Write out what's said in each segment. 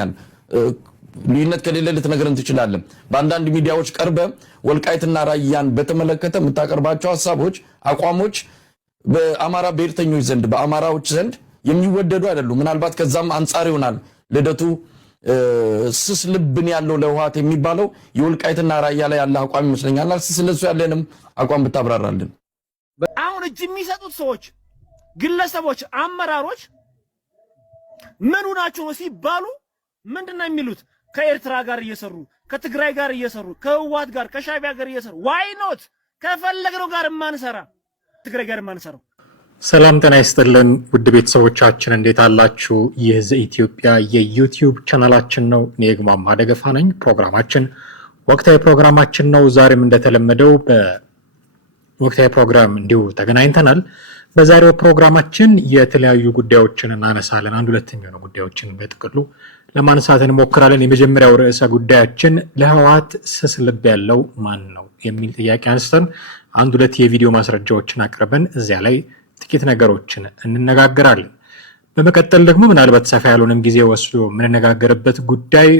ይመስለኛል። ልዩነት ከሌለ ልትነግረን ትችላለህ። በአንዳንድ ሚዲያዎች ቀርበ ወልቃይትና ራያን በተመለከተ የምታቀርባቸው ሐሳቦች፣ አቋሞች በአማራ ብሔርተኞች ዘንድ በአማራዎች ዘንድ የሚወደዱ አይደሉም። ምናልባት ከዛም አንጻር ይሆናል ልደቱ ስስ ልብን ያለው ለውሃት የሚባለው የወልቃይትና ራያ ላይ ያለ አቋም ይመስለኛል። ስለሱ ያለንም አቋም ብታብራራልን። አሁን እጅ የሚሰጡት ሰዎች፣ ግለሰቦች፣ አመራሮች ምኑ ናቸው ሲባሉ ምንድነው የሚሉት? ከኤርትራ ጋር እየሰሩ ከትግራይ ጋር እየሰሩ ከህወሓት ጋር ከሻዕቢያ ጋር እየሰሩ ዋይ ኖት ከፈለግነው ጋር ማንሰራ ትግራይ ጋር ማንሰራው። ሰላም ጤና ይስጥልን ውድ ቤተሰቦቻችን እንዴት አላችሁ? ይህ ዘኢትዮጵያ የዩቲዩብ ቻናላችን ነው። እኔ ግማማ ደገፋ ነኝ። ፕሮግራማችን ወቅታዊ ፕሮግራማችን ነው። ዛሬም እንደተለመደው በወቅታዊ ፕሮግራም እንዲሁ ተገናኝተናል። በዛሬው ፕሮግራማችን የተለያዩ ጉዳዮችን እናነሳለን። አንድ ሁለት የሚሆኑ ጉዳዮችን በጥቅሉ ለማንሳት እንሞክራለን። የመጀመሪያው ርዕሰ ጉዳያችን ለህወሓት ስስ ልብ ያለው ማን ነው የሚል ጥያቄ አንስተን አንድ ሁለት የቪዲዮ ማስረጃዎችን አቅርበን እዚያ ላይ ጥቂት ነገሮችን እንነጋገራለን። በመቀጠል ደግሞ ምናልባት ሰፋ ያለውንም ጊዜ ወስዶ የምንነጋገርበት ጉዳይ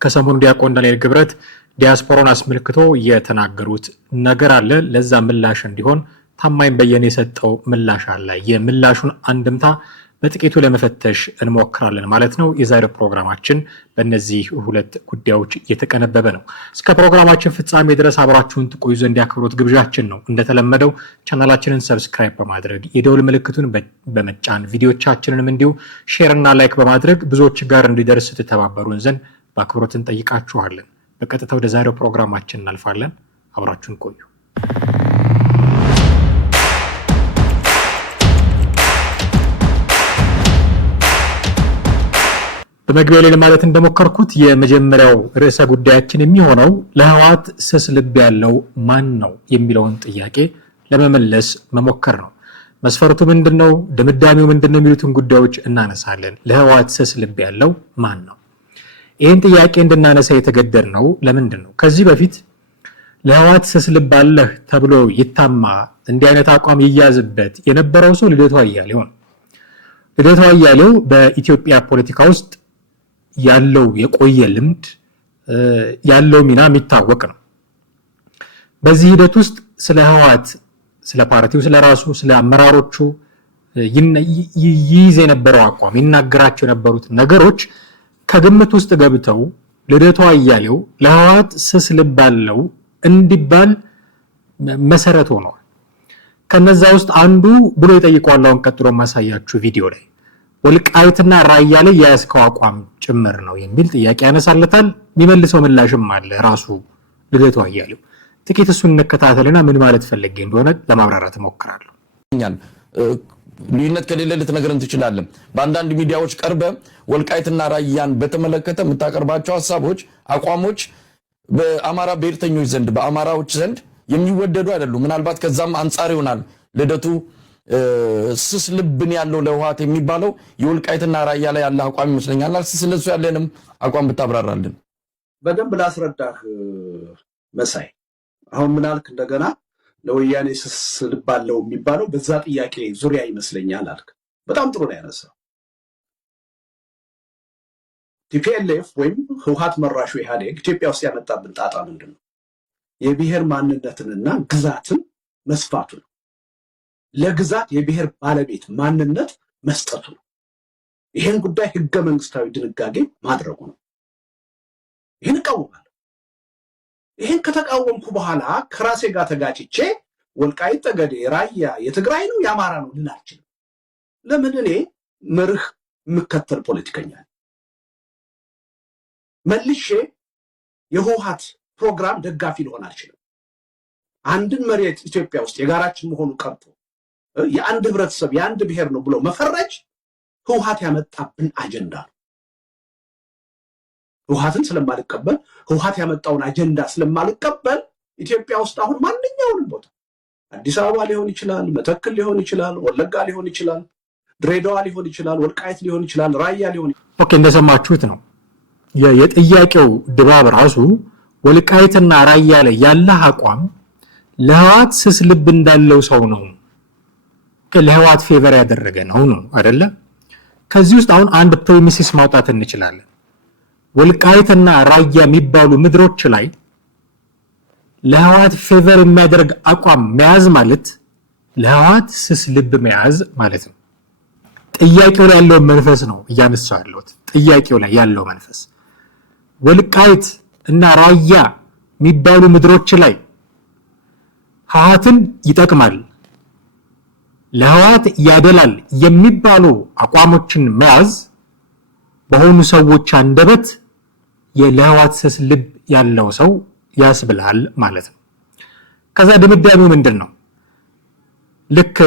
ከሰሞኑ ዲያቆን ዳንኤል ክብረት ዲያስፖራን አስመልክቶ የተናገሩት ነገር አለ። ለዛ ምላሽ እንዲሆን ታማኝ በየነ የሰጠው ምላሽ አለ። የምላሹን አንድምታ በጥቂቱ ለመፈተሽ እንሞክራለን ማለት ነው። የዛሬው ፕሮግራማችን በእነዚህ ሁለት ጉዳዮች የተቀነበበ ነው። እስከ ፕሮግራማችን ፍጻሜ ድረስ አብራችሁን ትቆዩ ዘንድ ያክብሮት ግብዣችን ነው። እንደተለመደው ቻናላችንን ሰብስክራይብ በማድረግ የደውል ምልክቱን በመጫን ቪዲዮቻችንንም እንዲሁ ሼር እና ላይክ በማድረግ ብዙዎች ጋር እንዲደርስ ተተባበሩን ዘንድ በአክብሮት እንጠይቃችኋለን። በቀጥታ ወደ ዛሬው ፕሮግራማችን እናልፋለን። አብራችሁን ቆዩ። በመግቢያው ላይ ማለት እንደሞከርኩት የመጀመሪያው ርዕሰ ጉዳያችን የሚሆነው ለህወሓት ስስ ልብ ያለው ማን ነው የሚለውን ጥያቄ ለመመለስ መሞከር ነው። መስፈርቱ ምንድነው? ድምዳሜው ምንድነው? የሚሉትን ጉዳዮች እናነሳለን። ለህወሓት ስስ ልብ ያለው ማን ነው? ይህን ጥያቄ እንድናነሳ የተገደድነው ለምንድን ነው? ከዚህ በፊት ለህወሓት ስስ ልብ አለህ ተብሎ ይታማ እንዲህ አይነት አቋም ይያዝበት የነበረው ሰው ልደቱ አያሌው ነው። ልደቱ አያሌው በኢትዮጵያ ፖለቲካ ውስጥ ያለው የቆየ ልምድ ያለው ሚና የሚታወቅ ነው። በዚህ ሂደት ውስጥ ስለ ህወሓት፣ ስለ ፓርቲው፣ ስለ ራሱ፣ ስለ አመራሮቹ ይይዝ የነበረው አቋም ይናገራቸው የነበሩት ነገሮች ከግምት ውስጥ ገብተው ልደቱ አያሌው ለህወሓት ስስ ልብ አለው እንዲባል መሰረት ሆነዋል። ከነዛ ውስጥ አንዱ ብሎ ይጠይቀዋል። አሁን ቀጥሎ ማሳያችሁ ቪዲዮ ላይ ወልቃይትና ራያ ላይ የያዝከው አቋም ጭምር ነው የሚል ጥያቄ ያነሳለታል። የሚመልሰው ምላሽም አለ ራሱ ልደቱ አያሌው። ጥቂት እሱን እንከታተልና ምን ማለት ፈልጌ እንደሆነ ለማብራራት እሞክራለሁ። ልዩነት ከሌለ ልትነግረን ትችላለህ። በአንዳንድ ሚዲያዎች ቀርበ ወልቃይትና ራያን በተመለከተ የምታቀርባቸው ሐሳቦች፣ አቋሞች በአማራ ብሔርተኞች ዘንድ በአማራዎች ዘንድ የሚወደዱ አይደሉም። ምናልባት ከዛም አንጻር ይሆናል ልደቱ ስስ ልብን ያለው ለውሃት የሚባለው የወልቃይትና ራያ ላይ ያለ አቋም ይመስለኛል። ስለሱ ያለንም አቋም ብታብራራልን። በደንብ ላስረዳህ መሳይ። አሁን ምን አልክ? እንደገና ለወያኔ ስስ ልብ አለው የሚባለው በዛ ጥያቄ ዙሪያ ይመስለኛል አልክ። በጣም ጥሩ ነው ያነሳው። ቲፒኤልኤፍ ወይም ህወሓት መራሹ ኢህአዴግ ኢትዮጵያ ውስጥ ያመጣብን ጣጣ ምንድን ነው? የብሔር ማንነትንና ግዛትን መስፋቱ ነው። ለግዛት የብሔር ባለቤት ማንነት መስጠቱ ነው። ይሄን ጉዳይ ህገ መንግስታዊ ድንጋጌ ማድረጉ ነው። ይሄን እቃወማለሁ። ይሄን ከተቃወምኩ በኋላ ከራሴ ጋር ተጋጭቼ ወልቃይት ጠገዴ፣ ራያ የትግራይ ነው የአማራ ነው ልል አልችልም። ለምን? እኔ መርህ የምከተል ፖለቲከኛ ነኝ። መልሼ የህወሓት ፕሮግራም ደጋፊ ልሆን አልችልም። አንድን መሬት ኢትዮጵያ ውስጥ የጋራችን መሆኑ ቀርቶ የአንድ ህብረተሰብ የአንድ ብሔር ነው ብሎ መፈረጅ ህወሓት ያመጣብን አጀንዳ ነው። ህወሓትን ስለማልቀበል ህወሓት ያመጣውን አጀንዳ ስለማልቀበል ኢትዮጵያ ውስጥ አሁን ማንኛውንም ቦታ አዲስ አበባ ሊሆን ይችላል፣ መተከል ሊሆን ይችላል፣ ወለጋ ሊሆን ይችላል፣ ድሬዳዋ ሊሆን ይችላል፣ ወልቃይት ሊሆን ይችላል፣ ራያ ሊሆን ይችላል። ኦኬ፣ እንደሰማችሁት ነው የጥያቄው ድባብ ራሱ ወልቃይትና ራያ ላይ ያለ አቋም ለህወሓት ስስ ልብ እንዳለው ሰው ነው፣ ለህወሓት ፌቨር ያደረገ ነው አይደለ? ከዚህ ውስጥ አሁን አንድ ፕሪሚሲስ ማውጣት እንችላለን። ወልቃይትና ራያ የሚባሉ ምድሮች ላይ ለህወሓት ፌቨር የሚያደርግ አቋም መያዝ ማለት ለህወሓት ስስ ልብ መያዝ ማለት ነው። ጥያቄው ላይ ያለው መንፈስ ነው እያነሳው ያለሁት። ጥያቄው ላይ ያለው መንፈስ ወልቃይት እና ራያ የሚባሉ ምድሮች ላይ ህወሓትን ይጠቅማል፣ ለህወሓት ያደላል የሚባሉ አቋሞችን መያዝ በሆኑ ሰዎች አንደበት የለህወሓት ስስ ልብ ያለው ሰው ያስብላል ማለት ነው። ከዛ ድምዳሜው ምንድን ነው? ልክ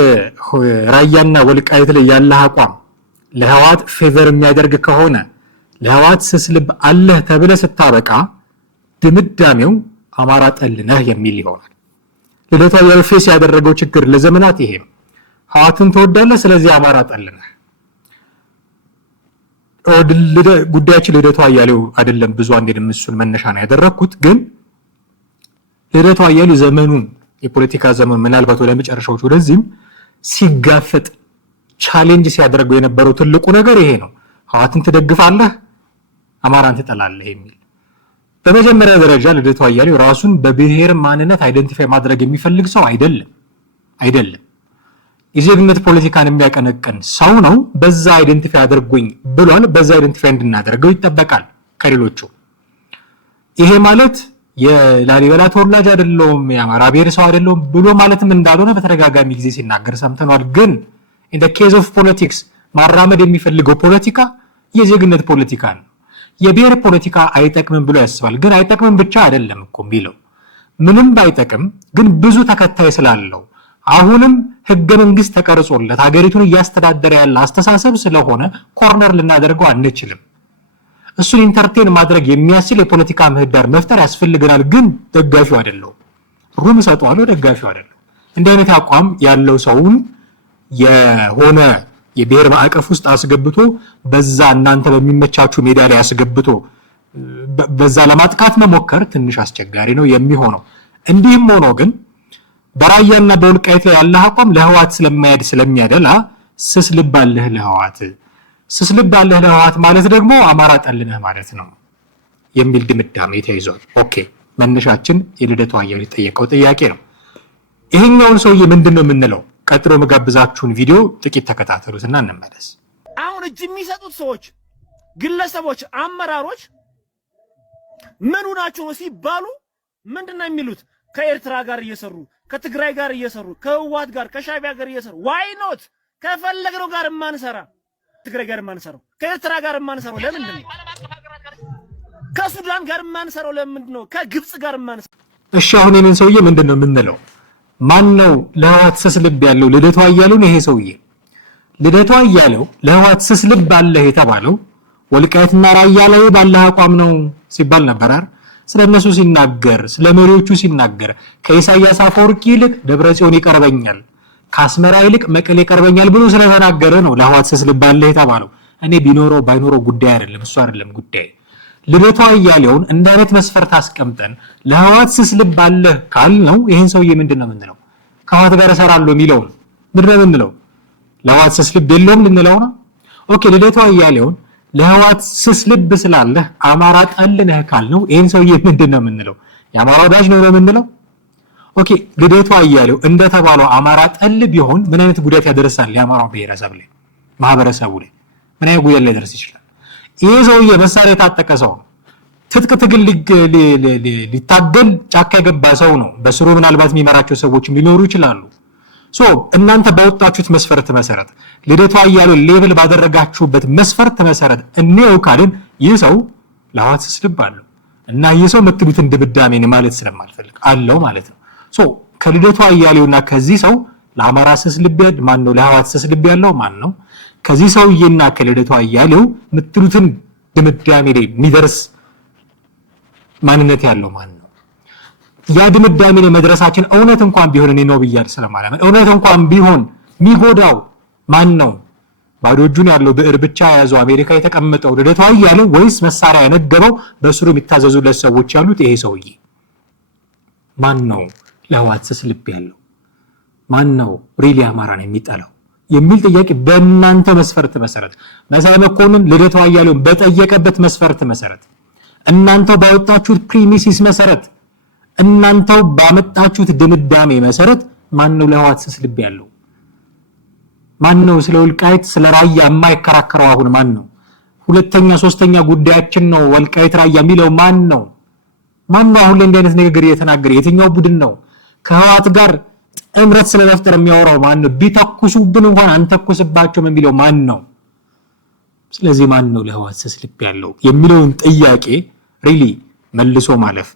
ራያና ወልቃይት ላይ ያለ አቋም ለህወሓት ፌቨር የሚያደርግ ከሆነ ለህወሓት ስስ ልብ አለህ ተብለህ ስታበቃ ድምዳሜው አማራ ጠል ነህ የሚል ይሆናል። ልደቱ አያሌው ፌስ ያደረገው ችግር ለዘመናት ይሄ ነው። ህወሓትን ትወዳለህ፣ ስለዚህ አማራ ጠል ነህ። ጉዳያችን ልደቱ አያሌው አይደለም። ብዙ አንዴ እሱን መነሻ ነው ያደረኩት። ግን ልደቱ አያሌው ዘመኑን የፖለቲካ ዘመን ምናልባት ወደ መጨረሻዎች ወደዚህም ሲጋፈጥ ቻሌንጅ ሲያደርገው የነበረው ትልቁ ነገር ይሄ ነው። ህወሓትን ትደግፋለህ፣ አማራን ትጠላለህ የሚል። በመጀመሪያ ደረጃ ልደቱ አያሌው ራሱን በብሔር ማንነት አይደንቲፋይ ማድረግ የሚፈልግ ሰው አይደለም። የዜግነት ፖለቲካን የሚያቀነቅን ሰው ነው። በዛ አይደንቲፋይ አድርጉኝ ብሏል። በዛ አይደንቲፋይ እንድናደርገው ይጠበቃል ከሌሎቹ። ይሄ ማለት የላሊበላ ተወላጅ አይደለሁም፣ የአማራ ብሔር ሰው አይደለሁም ብሎ ማለትም እንዳልሆነ በተደጋጋሚ ጊዜ ሲናገር ሰምተናል። ግን in the case of politics ማራመድ የሚፈልገው ፖለቲካ የዜግነት ፖለቲካ ነው። የብሔር ፖለቲካ አይጠቅምም ብሎ ያስባል። ግን አይጠቅምም ብቻ አይደለም እኮ የሚለው፣ ምንም ባይጠቅም ግን ብዙ ተከታይ ስላለው አሁንም ህገ መንግስት ተቀርጾለት ሀገሪቱን እያስተዳደረ ያለ አስተሳሰብ ስለሆነ ኮርነር ልናደርገው አንችልም። እሱን ኢንተርቴን ማድረግ የሚያስችል የፖለቲካ ምህዳር መፍጠር ያስፈልገናል። ግን ደጋፊው አይደለም፣ ሩም ሰጧል፣ ደጋፊው አይደለም። እንዲህ አይነት አቋም ያለው ሰውን የሆነ የብሔር ማዕቀፍ ውስጥ አስገብቶ በዛ እናንተ በሚመቻችሁ ሜዳ ላይ አስገብቶ በዛ ለማጥቃት መሞከር ትንሽ አስቸጋሪ ነው የሚሆነው። እንዲህም ሆኖ ግን በራያና በወልቃይት ላይ ያለ አቋም ለህወሓት ስለሚያደላ ስስ ልብ አለህ ለህወሓት፣ ስስ ልብ አለህ ለህወሓት ማለት ደግሞ አማራ ጠልነህ ማለት ነው የሚል ድምዳሜ ተይዟል። ኦኬ፣ መነሻችን የልደቱ አያሌው የጠየቀው ጥያቄ ነው። ይሄኛውን ሰውዬ ምንድነው የምንለው? ቀጥሎ መጋብዛችሁን ቪዲዮ ጥቂት ተከታተሉትና እንመለስ። አሁን እጅ የሚሰጡት ሰዎች፣ ግለሰቦች፣ አመራሮች ምኑ ናቸው ሲባሉ ምንድነው የሚሉት? ከኤርትራ ጋር እየሰሩ ከትግራይ ጋር እየሰሩ ከህወሓት ጋር ከሻዕቢያ ጋር እየሰሩ ዋይ ኖት ከፈለግነው ጋር ማንሰራ ትግራይ ጋር ማንሰራው ከኤርትራ ጋር ማንሰራው ለምንድን ነው? ከሱዳን ጋር ማንሰራው ለምንድን ነው? ከግብጽ ጋር ማንሰራው? እሺ አሁን የኔን ሰውዬ ምንድነው የምንለው? ማን ነው ለህወሓት ስስ ልብ ያለው? ልደቱ አያሌው ነው። ይሄ ሰውዬ ልደቱ አያሌው ለህወሓት ስስ ልብ አለ የተባለው ወልቃይትና ራያ ላይ ባለ አቋም ነው ሲባል ነበር አይደል? ስለነሱ ሲናገር፣ ስለመሪዎቹ ሲናገር ከኢሳያስ አፈወርቂ ይልቅ ደብረጽዮን ይቀርበኛል፣ ከአስመራ ይልቅ መቀሌ ይቀርበኛል ብሎ ስለተናገረ ነው ለህወሓት ስስ ልብ አለ የተባለው። እኔ ቢኖረው ባይኖረው ጉዳይ አይደለም፣ እሱ አይደለም ጉዳይ። ልደቱ አያሌውን እንደ አይነት መስፈርት አስቀምጠን ለህወሓት ስስ ልብ አለ ካልነው ይሄን ሰውዬ ምንድነው የምንለው? ከህወሓት ጋር እሰራለሁ የሚለው ምንድነው የምንለው? ለህወሓት ስስ ልብ የለውም ልንለው ነው? ኦኬ፣ ልደቱ አያሌውን ለህወሓት ስስ ልብ ስላለህ አማራ ጠል ነህ ካልነው ይሄን ሰውዬ ምንድነው የምንለው? የአማራ ወዳጅ ነው የምንለው? ኦኬ፣ ልደቱ አያሌው እንደተባለው አማራ ጠል ቢሆን ምን አይነት ጉዳት ያደርሳል? የአማራው ብሔረሰብ ላይ ማህበረሰቡ ላይ ምን አይነት ጉዳት ሊያደርስ ይችላል? ይሄ ሰውዬ መሳሪያ የታጠቀ ሰው፣ ትጥቅ ትግል ሊታገል ጫካ የገባ ሰው ነው። በስሩ ምናልባት የሚመራቸው ሰዎችም ሊኖሩ ይችላሉ። እናንተ ባወጣችሁት መስፈርት መሰረት ልደቱ አያሌው ሌብል ባደረጋችሁበት መስፈርት መሰረት እኔው ካልን ይህ ሰው ለህወሓት ስስ ልብ አለው እና ይህ ሰው የምትሉትን ድምዳሜን ማለት ስለማልፈልግ አለው ማለት ነው። ከልደቱ አያሌውና ከዚህ ሰው ለአማራ ስስ ልብ ማን ነው? ለህወሓት ስስ ልብ ያለው ማን ነው? ከዚህ ሰውዬና ከልደቱ አያሌው የምትሉትን ድምዳሜ ላይ የሚደርስ ማንነት ያለው ማን ነው? ያ ድምዳሜ ላይ መድረሳችን እውነት እንኳን ቢሆን እኔ ነው ብያለሁ ስለማለት እውነት እንኳን ቢሆን የሚጎዳው ማን ነው? ባዶ እጁን ያለው ብዕር ብቻ የያዘው አሜሪካ የተቀመጠው ልደቱ አያሌው ወይስ መሳሪያ ያነገበው በስሩ የሚታዘዙለት ሰዎች ያሉት ይሄ ሰውዬ? ማን ነው ለህወሓት ስስ ልብ ያለው? ማን ነው ሪሊ አማራን የሚጠላው የሚል ጥያቄ በእናንተ መስፈርት መሰረት መሳይ መኮንን ልደቱ አያሌውን በጠየቀበት መስፈርት መሰረት እናንተው ባወጣችሁት ፕሪሚሲስ መሰረት እናንተው ባመጣችሁት ድምዳሜ መሰረት ማን ነው ለህወሓት ስስ ልብ ያለው? ማን ነው ስለ ወልቃይት ስለ ራያ የማይከራከረው? አሁን ማን ነው? ሁለተኛ ሶስተኛ ጉዳያችን ነው ወልቃይት ራያ የሚለው ማን ነው? ማን ነው አሁን ለእንዲህ አይነት ነገር እየተናገረ? የትኛው ቡድን ነው? ከህወሓት ጋር ጥምረት ስለመፍጠር የሚያወራው ማን ነው? ቢተኩሱብን እንኳን አንተኩስባቸውም የሚለው ማን ነው? ስለዚህ ማን ነው ለህወሓት ስስ ልብ ያለው የሚለውን ጥያቄ ሪሊ መልሶ ማለፍ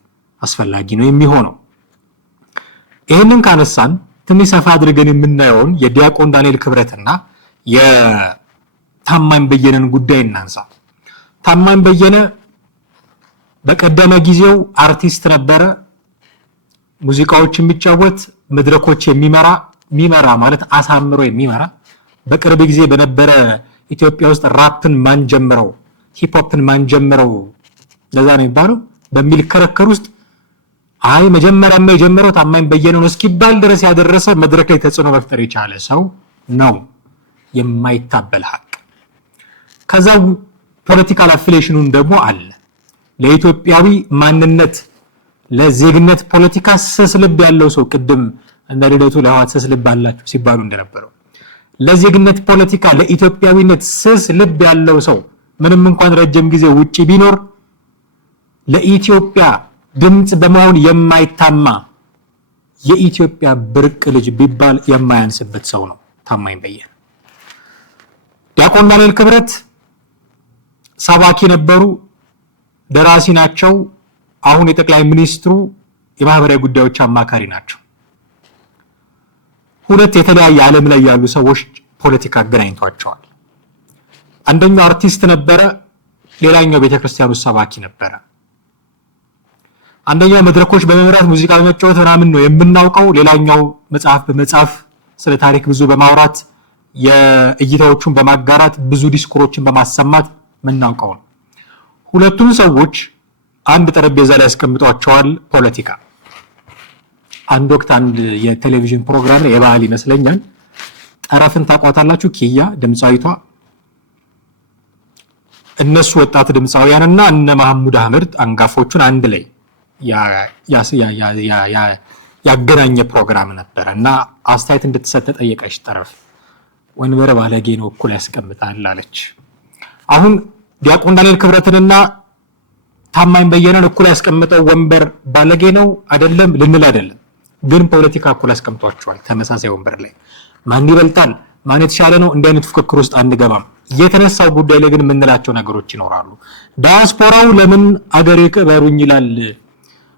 አስፈላጊ ነው የሚሆነው። ይሄንን ካነሳን ትንሽ ሰፋ አድርገን የምናየውን የዲያቆን ዳንኤል ክብረትና የታማኝ በየነን ጉዳይ እናንሳ። ታማኝ በየነ በቀደመ ጊዜው አርቲስት ነበረ። ሙዚቃዎች የሚጫወት መድረኮች የሚመራ ማለት አሳምሮ የሚመራ በቅርብ ጊዜ በነበረ ኢትዮጵያ ውስጥ ራፕን ማን ጀምረው ሂፕሆፕን ማን ጀምረው ለዛ ነው የሚባለው በሚል ከረከር ውስጥ አይ መጀመሪያም የጀመረው ታማኝ በየነ ነው እስኪባል ድረስ ያደረሰ መድረክ ላይ ተጽዕኖ መፍጠር የቻለ ሰው ነው። የማይታበል ሀቅ። ከዛው ፖለቲካል አፊሊዬሽኑን ደግሞ አለ። ለኢትዮጵያዊ ማንነት ለዜግነት ፖለቲካ ስስ ልብ ያለው ሰው ቅድም እንደ ልደቱ ለህወሓት ስስ ልብ አላችሁ ሲባሉ እንደነበረው ለዜግነት ፖለቲካ ለኢትዮጵያዊነት ስስ ልብ ያለው ሰው ምንም እንኳን ረጅም ጊዜ ውጪ ቢኖር ለኢትዮጵያ ድምጽ በመሆን የማይታማ የኢትዮጵያ ብርቅ ልጅ ቢባል የማያንስበት ሰው ነው ታማኝ በየነ። ዲያቆን ዳንኤል ክብረት ሰባኪ ነበሩ፣ ደራሲ ናቸው። አሁን የጠቅላይ ሚኒስትሩ የማህበራዊ ጉዳዮች አማካሪ ናቸው። ሁለት የተለያየ ዓለም ላይ ያሉ ሰዎች ፖለቲካ አገናኝቷቸዋል። አንደኛው አርቲስት ነበረ፣ ሌላኛው ቤተክርስቲያን ውስጥ ሰባኪ ነበረ። አንደኛው መድረኮች በመምራት ሙዚቃ በመጫወት ምናምን ነው የምናውቀው፣ ሌላኛው መጽሐፍ በመጻፍ ስለ ታሪክ ብዙ በማውራት የእይታዎቹን በማጋራት ብዙ ዲስኩሮችን በማሰማት የምናውቀው ነው። ሁለቱም ሰዎች አንድ ጠረጴዛ ላይ ያስቀምጧቸዋል። ፖለቲካ አንድ ወቅት አንድ የቴሌቪዥን ፕሮግራም የባህል ይመስለኛል ጠረፍን ታቋታላችሁ፣ ኪያ ድምጻዊቷ፣ እነሱ ወጣት ድምጻውያንና እነ መሐሙድ አህመድ አንጋፎቹን አንድ ላይ ያገናኘ ፕሮግራም ነበረ እና አስተያየት እንድትሰጥ ጠየቀች። ጠረፍ ወንበር ባለጌ ነው እኩል ያስቀምጣል አለች። አሁን ዲያቆን ዳንኤል ክብረትንና ታማኝ በየነን እኩል ያስቀምጠው ወንበር ባለጌ ነው አይደለም ልንል አይደለም፣ ግን ፖለቲካ እኩል ያስቀምጧቸዋል። ተመሳሳይ ወንበር ላይ ማን ይበልጣል ማን የተሻለ ነው እንዲህ አይነት ፍክክር ውስጥ አንገባም። የተነሳው ጉዳይ ላይ ግን የምንላቸው ነገሮች ይኖራሉ። ዳያስፖራው ለምን አገሬ ክበሩኝ ይላል?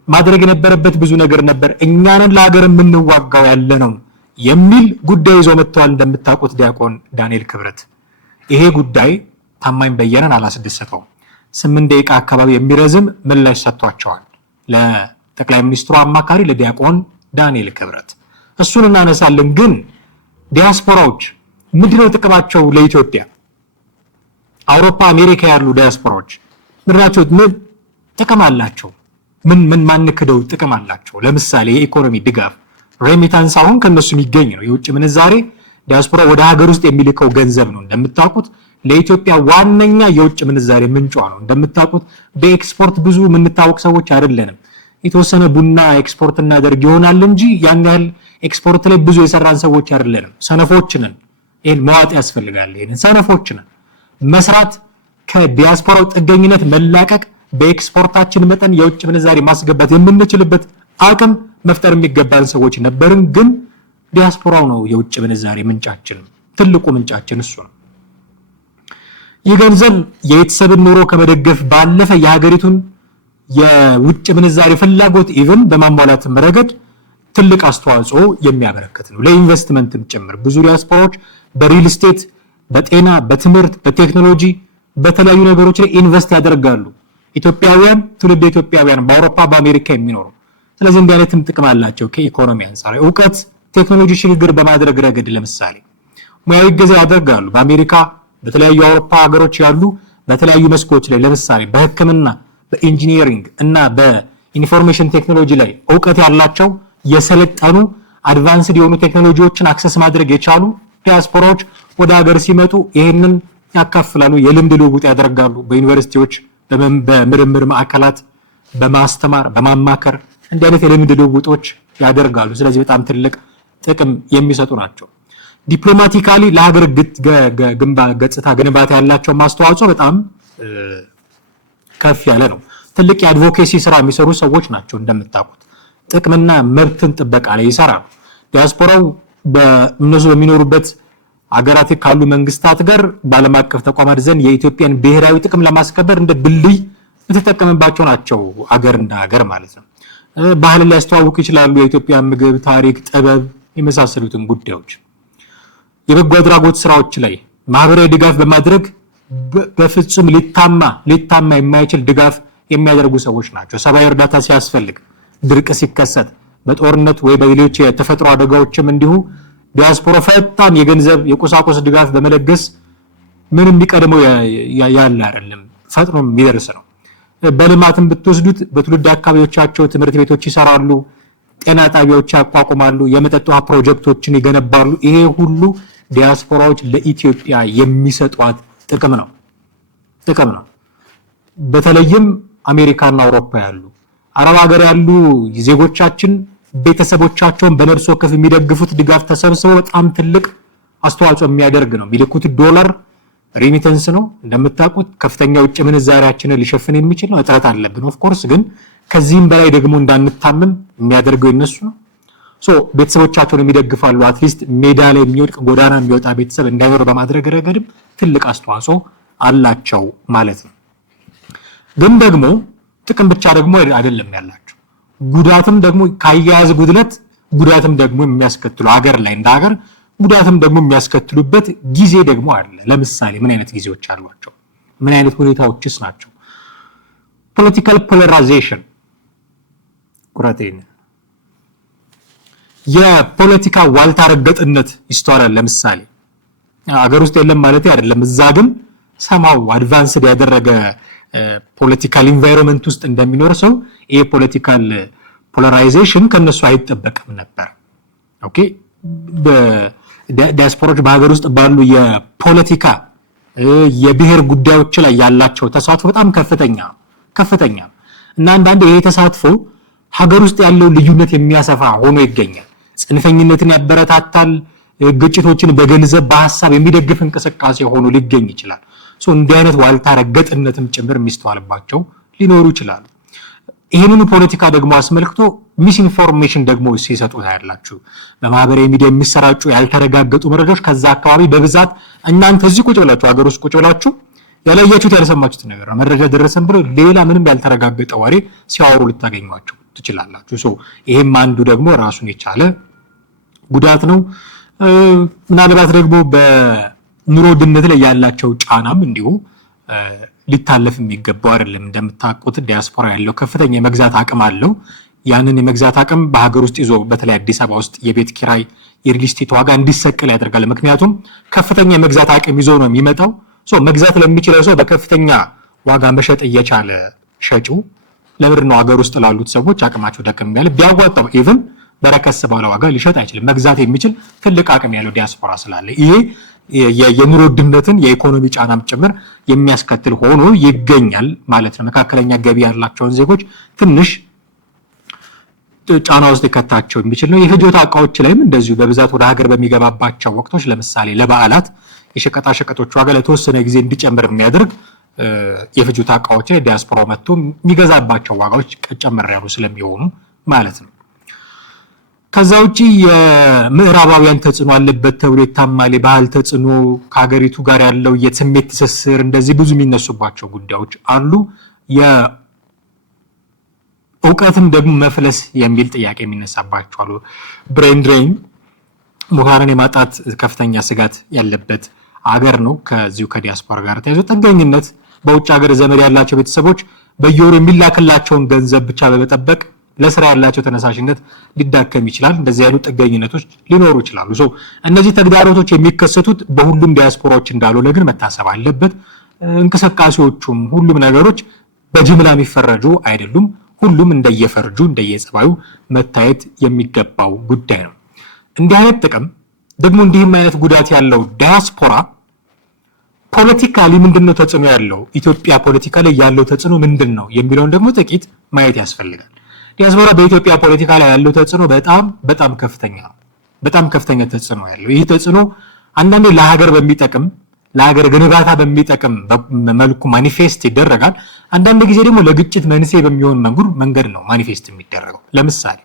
ማድረግ የነበረበት ብዙ ነገር ነበር። እኛንን ለሀገር የምንዋጋው ያለ ነው የሚል ጉዳይ ይዞ መጥተዋል። እንደምታውቁት ዲያቆን ዳንኤል ክብረት ይሄ ጉዳይ ታማኝ በየነን አላስደሰተውም። 8 ደቂቃ አካባቢ የሚረዝም ምላሽ ሰጥቷቸዋል ለጠቅላይ ሚኒስትሩ አማካሪ ለዲያቆን ዳንኤል ክብረት። እሱን እናነሳለን። ግን ዲያስፖራዎች ምንድነው ጥቅማቸው ለኢትዮጵያ? አውሮፓ፣ አሜሪካ ያሉ ዲያስፖራዎች ምንድናቸው? ምን ጥቅም አላቸው? ምን ማንክደው ጥቅም አላቸው? ለምሳሌ የኢኮኖሚ ድጋፍ ሬሚታንስ አሁን ከነሱ የሚገኝ ነው። የውጭ ምንዛሬ ዲያስፖራ ወደ ሀገር ውስጥ የሚልከው ገንዘብ ነው። እንደምታውቁት ለኢትዮጵያ ዋነኛ የውጭ ምንዛሬ ምንጯ ነው። እንደምታውቁት በኤክስፖርት ብዙ የምንታወቅ ሰዎች አይደለንም። የተወሰነ ቡና ኤክስፖርት እናደርግ ይሆናል እንጂ ያን ያህል ኤክስፖርት ላይ ብዙ የሰራን ሰዎች አይደለንም። ሰነፎች ነን። ይሄን መዋጥ ያስፈልጋል። ይሄን ሰነፎች ነን። መስራት፣ ከዲያስፖራው ጥገኝነት መላቀቅ፣ በኤክስፖርታችን መጠን የውጭ ምንዛሬ ማስገባት የምንችልበት አቅም መፍጠር የሚገባን ሰዎች ነበርን። ግን ዲያስፖራው ነው የውጭ ምንዛሬ ምንጫችን፣ ትልቁ ምንጫችን እሱ ነው። ይህ ገንዘብ የቤተሰብን ኑሮ ከመደገፍ ባለፈ የሀገሪቱን የውጭ ምንዛሬ ፍላጎት ኢቭን በማሟላት ረገድ ትልቅ አስተዋጽኦ የሚያበረክት ነው። ለኢንቨስትመንትም ጭምር ብዙ ዲያስፖራዎች በሪል ስቴት፣ በጤና፣ በትምህርት፣ በቴክኖሎጂ በተለያዩ ነገሮች ላይ ኢንቨስት ያደርጋሉ። ኢትዮጵያውያን፣ ትውልደ ኢትዮጵያውያን በአውሮፓ በአሜሪካ የሚኖሩ። ስለዚህ እንዲህ አይነትም ጥቅም አላቸው ከኢኮኖሚ አንፃር። እውቀት፣ ቴክኖሎጂ ሽግግር በማድረግ ረገድ ለምሳሌ ሙያዊ እገዛ ያደርጋሉ። በአሜሪካ በተለያዩ አውሮፓ ሀገሮች ያሉ በተለያዩ መስኮች ላይ ለምሳሌ በሕክምና፣ በኢንጂኒሪንግ እና በኢንፎርሜሽን ቴክኖሎጂ ላይ እውቀት ያላቸው የሰለጠኑ አድቫንስድ የሆኑ ቴክኖሎጂዎችን አክሰስ ማድረግ የቻሉ ዲያስፖራዎች ወደ ሀገር ሲመጡ ይሄንን ያካፍላሉ፣ የልምድ ልውውጥ ያደርጋሉ። በዩኒቨርሲቲዎች በምርምር ማዕከላት በማስተማር በማማከር እንዲህ አይነት የልምድ ልውውጦች ያደርጋሉ። ስለዚህ በጣም ትልቅ ጥቅም የሚሰጡ ናቸው። ዲፕሎማቲካሊ ለሀገር ገጽታ ግንባታ ያላቸው ማስተዋጽኦ በጣም ከፍ ያለ ነው። ትልቅ የአድቮኬሲ ስራ የሚሰሩ ሰዎች ናቸው። እንደምታውቁት ጥቅምና መብትን ጥበቃ ላይ ይሰራሉ። ዲያስፖራው በእነሱ በሚኖሩበት አገራት ካሉ መንግስታት ጋር በዓለም አቀፍ ተቋማት ዘንድ የኢትዮጵያን ብሔራዊ ጥቅም ለማስከበር እንደ ድልድይ የተጠቀመባቸው ናቸው። አገርና አገር ማለት ነው። ባህልን ሊያስተዋውቁ ይችላሉ። የኢትዮጵያ ምግብ፣ ታሪክ፣ ጥበብ የመሳሰሉትን ጉዳዮች የበጎ አድራጎት ስራዎች ላይ ማህበራዊ ድጋፍ በማድረግ በፍጹም ሊታማ የማይችል ድጋፍ የሚያደርጉ ሰዎች ናቸው። ሰብአዊ እርዳታ ሲያስፈልግ፣ ድርቅ ሲከሰት፣ በጦርነት ወይ በሌሎች የተፈጥሮ አደጋዎችም እንዲሁ ዲያስፖራ ፈጣን የገንዘብ የቁሳቁስ ድጋፍ በመለገስ ምንም የሚቀድመው ያለ አይደለም፣ ፈጥኖ የሚደርስ ነው። በልማትም ብትወስዱት በትውልድ አካባቢዎቻቸው ትምህርት ቤቶች ይሰራሉ፣ ጤና ጣቢያዎች ያቋቁማሉ፣ የመጠጥ ውሃ ፕሮጀክቶችን ይገነባሉ። ይሄ ሁሉ ዲያስፖራዎች ለኢትዮጵያ የሚሰጧት ጥቅም ነው። በተለይም አሜሪካና አውሮፓ ያሉ አረብ ሀገር ያሉ ዜጎቻችን ቤተሰቦቻቸውን በነፍስ ወከፍ የሚደግፉት ድጋፍ ተሰብስበው በጣም ትልቅ አስተዋጽኦ የሚያደርግ ነው። የሚልኩት ዶላር ሪሚተንስ ነው። እንደምታውቁት ከፍተኛ ውጭ ምንዛሪያችንን ሊሸፍን የሚችል ነው። እጥረት አለብን ኦፍ ኮርስ፣ ግን ከዚህም በላይ ደግሞ እንዳንታመም የሚያደርገው የነሱ ነው። ቤተሰቦቻቸውን የሚደግፋሉ። አትሊስት ሜዳ ላይ የሚወድቅ ጎዳና የሚወጣ ቤተሰብ እንዳይኖር በማድረግ ረገድም ትልቅ አስተዋጽኦ አላቸው ማለት ነው። ግን ደግሞ ጥቅም ብቻ ደግሞ አይደለም ያላቸው፣ ጉዳትም ደግሞ ካያያዝ ጉዳትም ደግሞ የሚያስከትሉ ሀገር ላይ እንደ ሀገር ጉዳትም ደግሞ የሚያስከትሉበት ጊዜ ደግሞ አለ። ለምሳሌ ምን አይነት ጊዜዎች አሏቸው? ምን አይነት ሁኔታዎችስ ናቸው? ፖለቲካል ፖለራይዜሽን ቁራቴን የፖለቲካ ዋልታ ረገጥነት ይስተዋላል። ለምሳሌ ሀገር ውስጥ የለም ማለት አይደለም፣ እዛ ግን ሰማው አድቫንስድ ያደረገ ፖለቲካል ኢንቫይሮንመንት ውስጥ እንደሚኖር ሰው ይሄ ፖለቲካል ፖለራይዜሽን ከነሱ አይጠበቅም ነበር። ኦኬ ዲያስፖራዎች በሀገር ውስጥ ባሉ የፖለቲካ የብሔር ጉዳዮች ላይ ያላቸው ተሳትፎ በጣም ከፍተኛ እና አንዳንዴ ይሄ ተሳትፎ ሀገር ውስጥ ያለው ልዩነት የሚያሰፋ ሆኖ ይገኛል። ጽንፈኝነትን ያበረታታል። ግጭቶችን በገንዘብ በሐሳብ የሚደግፍ እንቅስቃሴ ሆኖ ሊገኝ ይችላል። እንዲህ አይነት ዋልታ ረገጥነትም ጭምር የሚስተዋልባቸው ሊኖሩ ይችላሉ። ይህንን ፖለቲካ ደግሞ አስመልክቶ ሚስ ኢንፎርሜሽን ደግሞ ሲሰጡ ታያላችሁ። በማህበራዊ ሚዲያ የሚሰራጩ ያልተረጋገጡ መረጃዎች ከዛ አካባቢ በብዛት እናንተ እዚህ ቁጭ ብላችሁ ሀገር ውስጥ ቁጭ ብላችሁ ያላያችሁት ያልሰማችሁት ነገር ነው። መረጃ ደረሰን ብሎ ሌላ ምንም ያልተረጋገጠ ወሬ ሲያወሩ ልታገኟቸው ትችላላችሁ። ይሄም አንዱ ደግሞ ራሱን የቻለ ጉዳት ነው። ምናልባት ደግሞ በኑሮ ውድነት ላይ ያላቸው ጫናም እንዲሁ ሊታለፍ የሚገባው አይደለም። እንደምታውቁት ዲያስፖራ ያለው ከፍተኛ የመግዛት አቅም አለው። ያንን የመግዛት አቅም በሀገር ውስጥ ይዞ በተለይ አዲስ አበባ ውስጥ የቤት ኪራይ የሪል ስቴት ዋጋ እንዲሰቀል ያደርጋል። ምክንያቱም ከፍተኛ የመግዛት አቅም ይዞ ነው የሚመጣው። መግዛት ለሚችለው ሰው በከፍተኛ ዋጋ መሸጥ እየቻለ ሸጪው ለምንድን ነው ሀገር ውስጥ ላሉት ሰዎች አቅማቸው ደከም ያለ ቢያዋጣው ኢቭን በረከስ ባለ ዋጋ ሊሸጥ አይችልም። መግዛት የሚችል ትልቅ አቅም ያለው ዲያስፖራ ስላለ ይሄ የኑሮ ውድነትን የኢኮኖሚ ጫናም ጭምር የሚያስከትል ሆኖ ይገኛል ማለት ነው። መካከለኛ ገቢ ያላቸውን ዜጎች ትንሽ ጫና ውስጥ ሊከታቸው የሚችል ነው። የፍጆታ እቃዎች ላይም እንደዚሁ በብዛት ወደ ሀገር በሚገባባቸው ወቅቶች ለምሳሌ ለበዓላት የሸቀጣ ሸቀጦች ዋጋ ለተወሰነ ጊዜ እንዲጨምር የሚያደርግ የፍጆታ እቃዎች ላይ ዲያስፖራው መጥቶ የሚገዛባቸው ዋጋዎች ጨመር ያሉ ስለሚሆኑ ማለት ነው። ከዛ ውጪ የምዕራባውያን ተጽዕኖ አለበት ተብሎ ይታማል። የባህል ተጽዕኖ ከሀገሪቱ ጋር ያለው የስሜት ትስስር እንደዚህ ብዙ የሚነሱባቸው ጉዳዮች አሉ። የእውቀትም ደግሞ መፍለስ የሚል ጥያቄ የሚነሳባቸው አሉ። ብሬን ድሬን ምሁራንን የማጣት ከፍተኛ ስጋት ያለበት አገር ነው። ከዚሁ ከዲያስፖራ ጋር ተያይዞ ጥገኝነት በውጭ ሀገር ዘመድ ያላቸው ቤተሰቦች በየወሩ የሚላክላቸውን ገንዘብ ብቻ በመጠበቅ ለስራ ያላቸው ተነሳሽነት ሊዳከም ይችላል። እንደዚህ አይነት ጥገኝነቶች ሊኖሩ ይችላሉ። እነዚህ ተግዳሮቶች የሚከሰቱት በሁሉም ዲያስፖራዎች እንዳልሆነ ግን መታሰብ አለበት። እንቅስቃሴዎቹም ሁሉም ነገሮች በጅምላ የሚፈረጁ አይደሉም። ሁሉም እንደየፈርጁ እንደየጸባዩ መታየት የሚገባው ጉዳይ ነው። እንዲህ አይነት ጥቅም ደግሞ እንዲህም አይነት ጉዳት ያለው ዲያስፖራ ፖለቲካሊ ምንድነው ተጽዕኖ ያለው ኢትዮጵያ ፖለቲካ ላይ ያለው ተጽዕኖ ምንድነው የሚለውን ደግሞ ጥቂት ማየት ያስፈልጋል። ዲያስፖራ በኢትዮጵያ ፖለቲካ ላይ ያለው ተጽዕኖ በጣም ከፍተኛ ነው። በጣም ከፍተኛ ተጽዕኖ ያለው ይህ ተጽዕኖ አንዳንዴ ለሀገር በሚጠቅም ለሀገር ግንባታ በሚጠቅም መልኩ ማኒፌስት ይደረጋል። አንዳንድ ጊዜ ደግሞ ለግጭት መንስኤ በሚሆን መንገድ ነው ማኒፌስት የሚደረገው። ለምሳሌ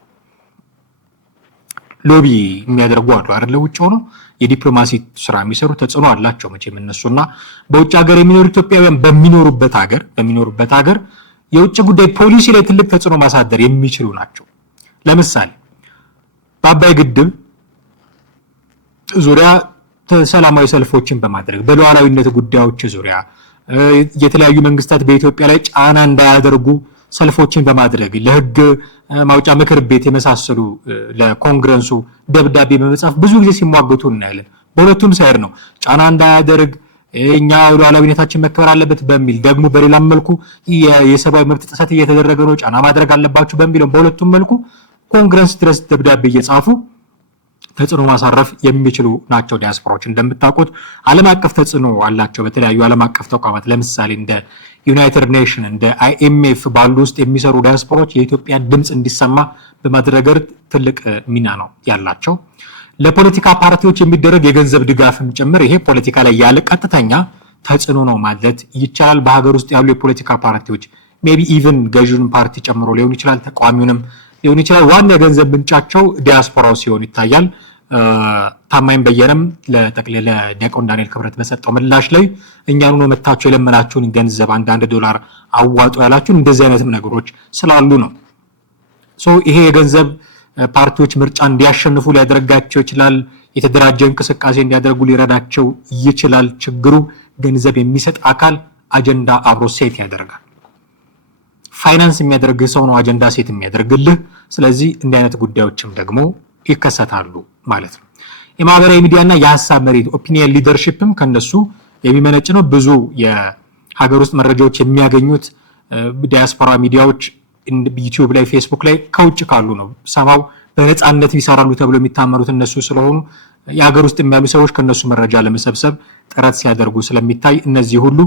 ሎቢ የሚያደርጉ አሉ አይደል? ውጭ ሆኖ የዲፕሎማሲ ስራ የሚሰሩ ተጽዕኖ አላቸው መቼም እነሱና በውጭ ሀገር የሚኖሩ ኢትዮጵያውያን በሚኖሩበት ሀገር የውጭ ጉዳይ ፖሊሲ ላይ ትልቅ ተጽዕኖ ማሳደር የሚችሉ ናቸው። ለምሳሌ በአባይ ግድብ ዙሪያ ሰላማዊ ሰልፎችን በማድረግ በሉዓላዊነት ጉዳዮች ዙሪያ የተለያዩ መንግስታት በኢትዮጵያ ላይ ጫና እንዳያደርጉ ሰልፎችን በማድረግ ለህግ ማውጫ ምክር ቤት የመሳሰሉ ለኮንግረሱ ደብዳቤ በመጻፍ ብዙ ጊዜ ሲሟገቱ እናያለን። በሁለቱም ሳይድ ነው ጫና እንዳያደርግ እኛ ሉዓላዊነታችን መከበር አለበት በሚል ደግሞ በሌላም መልኩ የሰብአዊ መብት ጥሰት እየተደረገ ነው ጫና ማድረግ አለባችሁ በሚለው በሁለቱም መልኩ ኮንግረስ ድረስ ደብዳቤ እየጻፉ ተጽዕኖ ማሳረፍ የሚችሉ ናቸው። ዲያስፖራዎች እንደምታውቁት ዓለም አቀፍ ተጽዕኖ አላቸው በተለያዩ ዓለም አቀፍ ተቋማት ለምሳሌ እንደ ዩናይትድ ኔሽን እንደ IMF ባሉ ውስጥ የሚሰሩ ዲያስፖራዎች የኢትዮጵያ ድምጽ እንዲሰማ በማድረግ ትልቅ ሚና ነው ያላቸው። ለፖለቲካ ፓርቲዎች የሚደረግ የገንዘብ ድጋፍም ጭምር ይሄ ፖለቲካ ላይ ያለ ቀጥተኛ ተጽዕኖ ነው ማለት ይቻላል። በሀገር ውስጥ ያሉ የፖለቲካ ፓርቲዎች ሜቢ ኢቭን ገዢውን ፓርቲ ጨምሮ ሊሆን ይችላል ተቃዋሚውንም ሊሆን ይችላል ዋና የገንዘብ ምንጫቸው ዲያስፖራው ሲሆን ይታያል። ታማኝ በየነም ለጠቅላላ ዲያቆን ዳንኤል ክብረት በሰጠው ምላሽ ላይ እኛኑ ነው መታችሁ የለመናችሁን ገንዘብ $1 አዋጡ ያላችሁ እንደዚህ አይነትም ነገሮች ስላሉ ነው። ይሄ የገንዘብ ፓርቲዎች ምርጫ እንዲያሸንፉ ሊያደርጋቸው ይችላል። የተደራጀ እንቅስቃሴ እንዲያደርጉ ሊረዳቸው ይችላል። ችግሩ ገንዘብ የሚሰጥ አካል አጀንዳ አብሮ ሴት ያደርጋል። ፋይናንስ የሚያደርግ ሰው ነው አጀንዳ ሴት የሚያደርግልህ። ስለዚህ እንዲህ አይነት ጉዳዮችም ደግሞ ይከሰታሉ ማለት ነው። የማህበራዊ ሚዲያና የሐሳብ መሬት ኦፒኒየን ሊደርሺፕም ከነሱ የሚመነጭ ነው። ብዙ የሀገር ውስጥ መረጃዎች የሚያገኙት ዲያስፖራ ሚዲያዎች ዩቲዩብ ላይ ፌስቡክ ላይ ከውጭ ካሉ ነው። ሰማው በነፃነት ይሰራሉ ተብሎ የሚታመኑት እነሱ ስለሆኑ የሀገር ውስጥ የሚያሉ ሰዎች ከነሱ መረጃ ለመሰብሰብ ጥረት ሲያደርጉ ስለሚታይ እነዚህ ሁሉ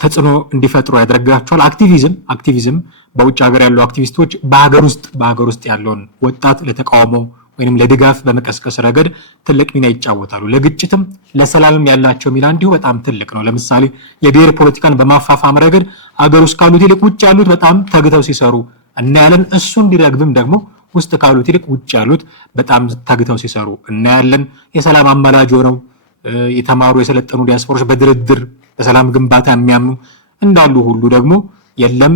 ተጽዕኖ እንዲፈጥሩ ያደርጋቸዋል። አክቲቪዝም በውጭ ሀገር ያሉ አክቲቪስቶች በሀገር ውስጥ ያለውን ወጣት ለተቃውሞ ወይንም ለድጋፍ በመቀስቀስ ረገድ ትልቅ ሚና ይጫወታሉ። ለግጭትም ለሰላምም ያላቸው ሚና እንዲሁ በጣም ትልቅ ነው። ለምሳሌ የብሔር ፖለቲካን በማፋፋም ረገድ ሀገር ውስጥ ካሉት ይልቅ ውጭ ያሉት በጣም ተግተው ሲሰሩ እናያለን። እሱ እንዲረግብም ደግሞ ውስጥ ካሉት ይልቅ ውጭ ያሉት በጣም ተግተው ሲሰሩ እናያለን። የሰላም አማላጅ ሆነው የተማሩ የሰለጠኑ ዲያስፖራዎች በድርድር በሰላም ግንባታ የሚያምኑ እንዳሉ ሁሉ ደግሞ የለም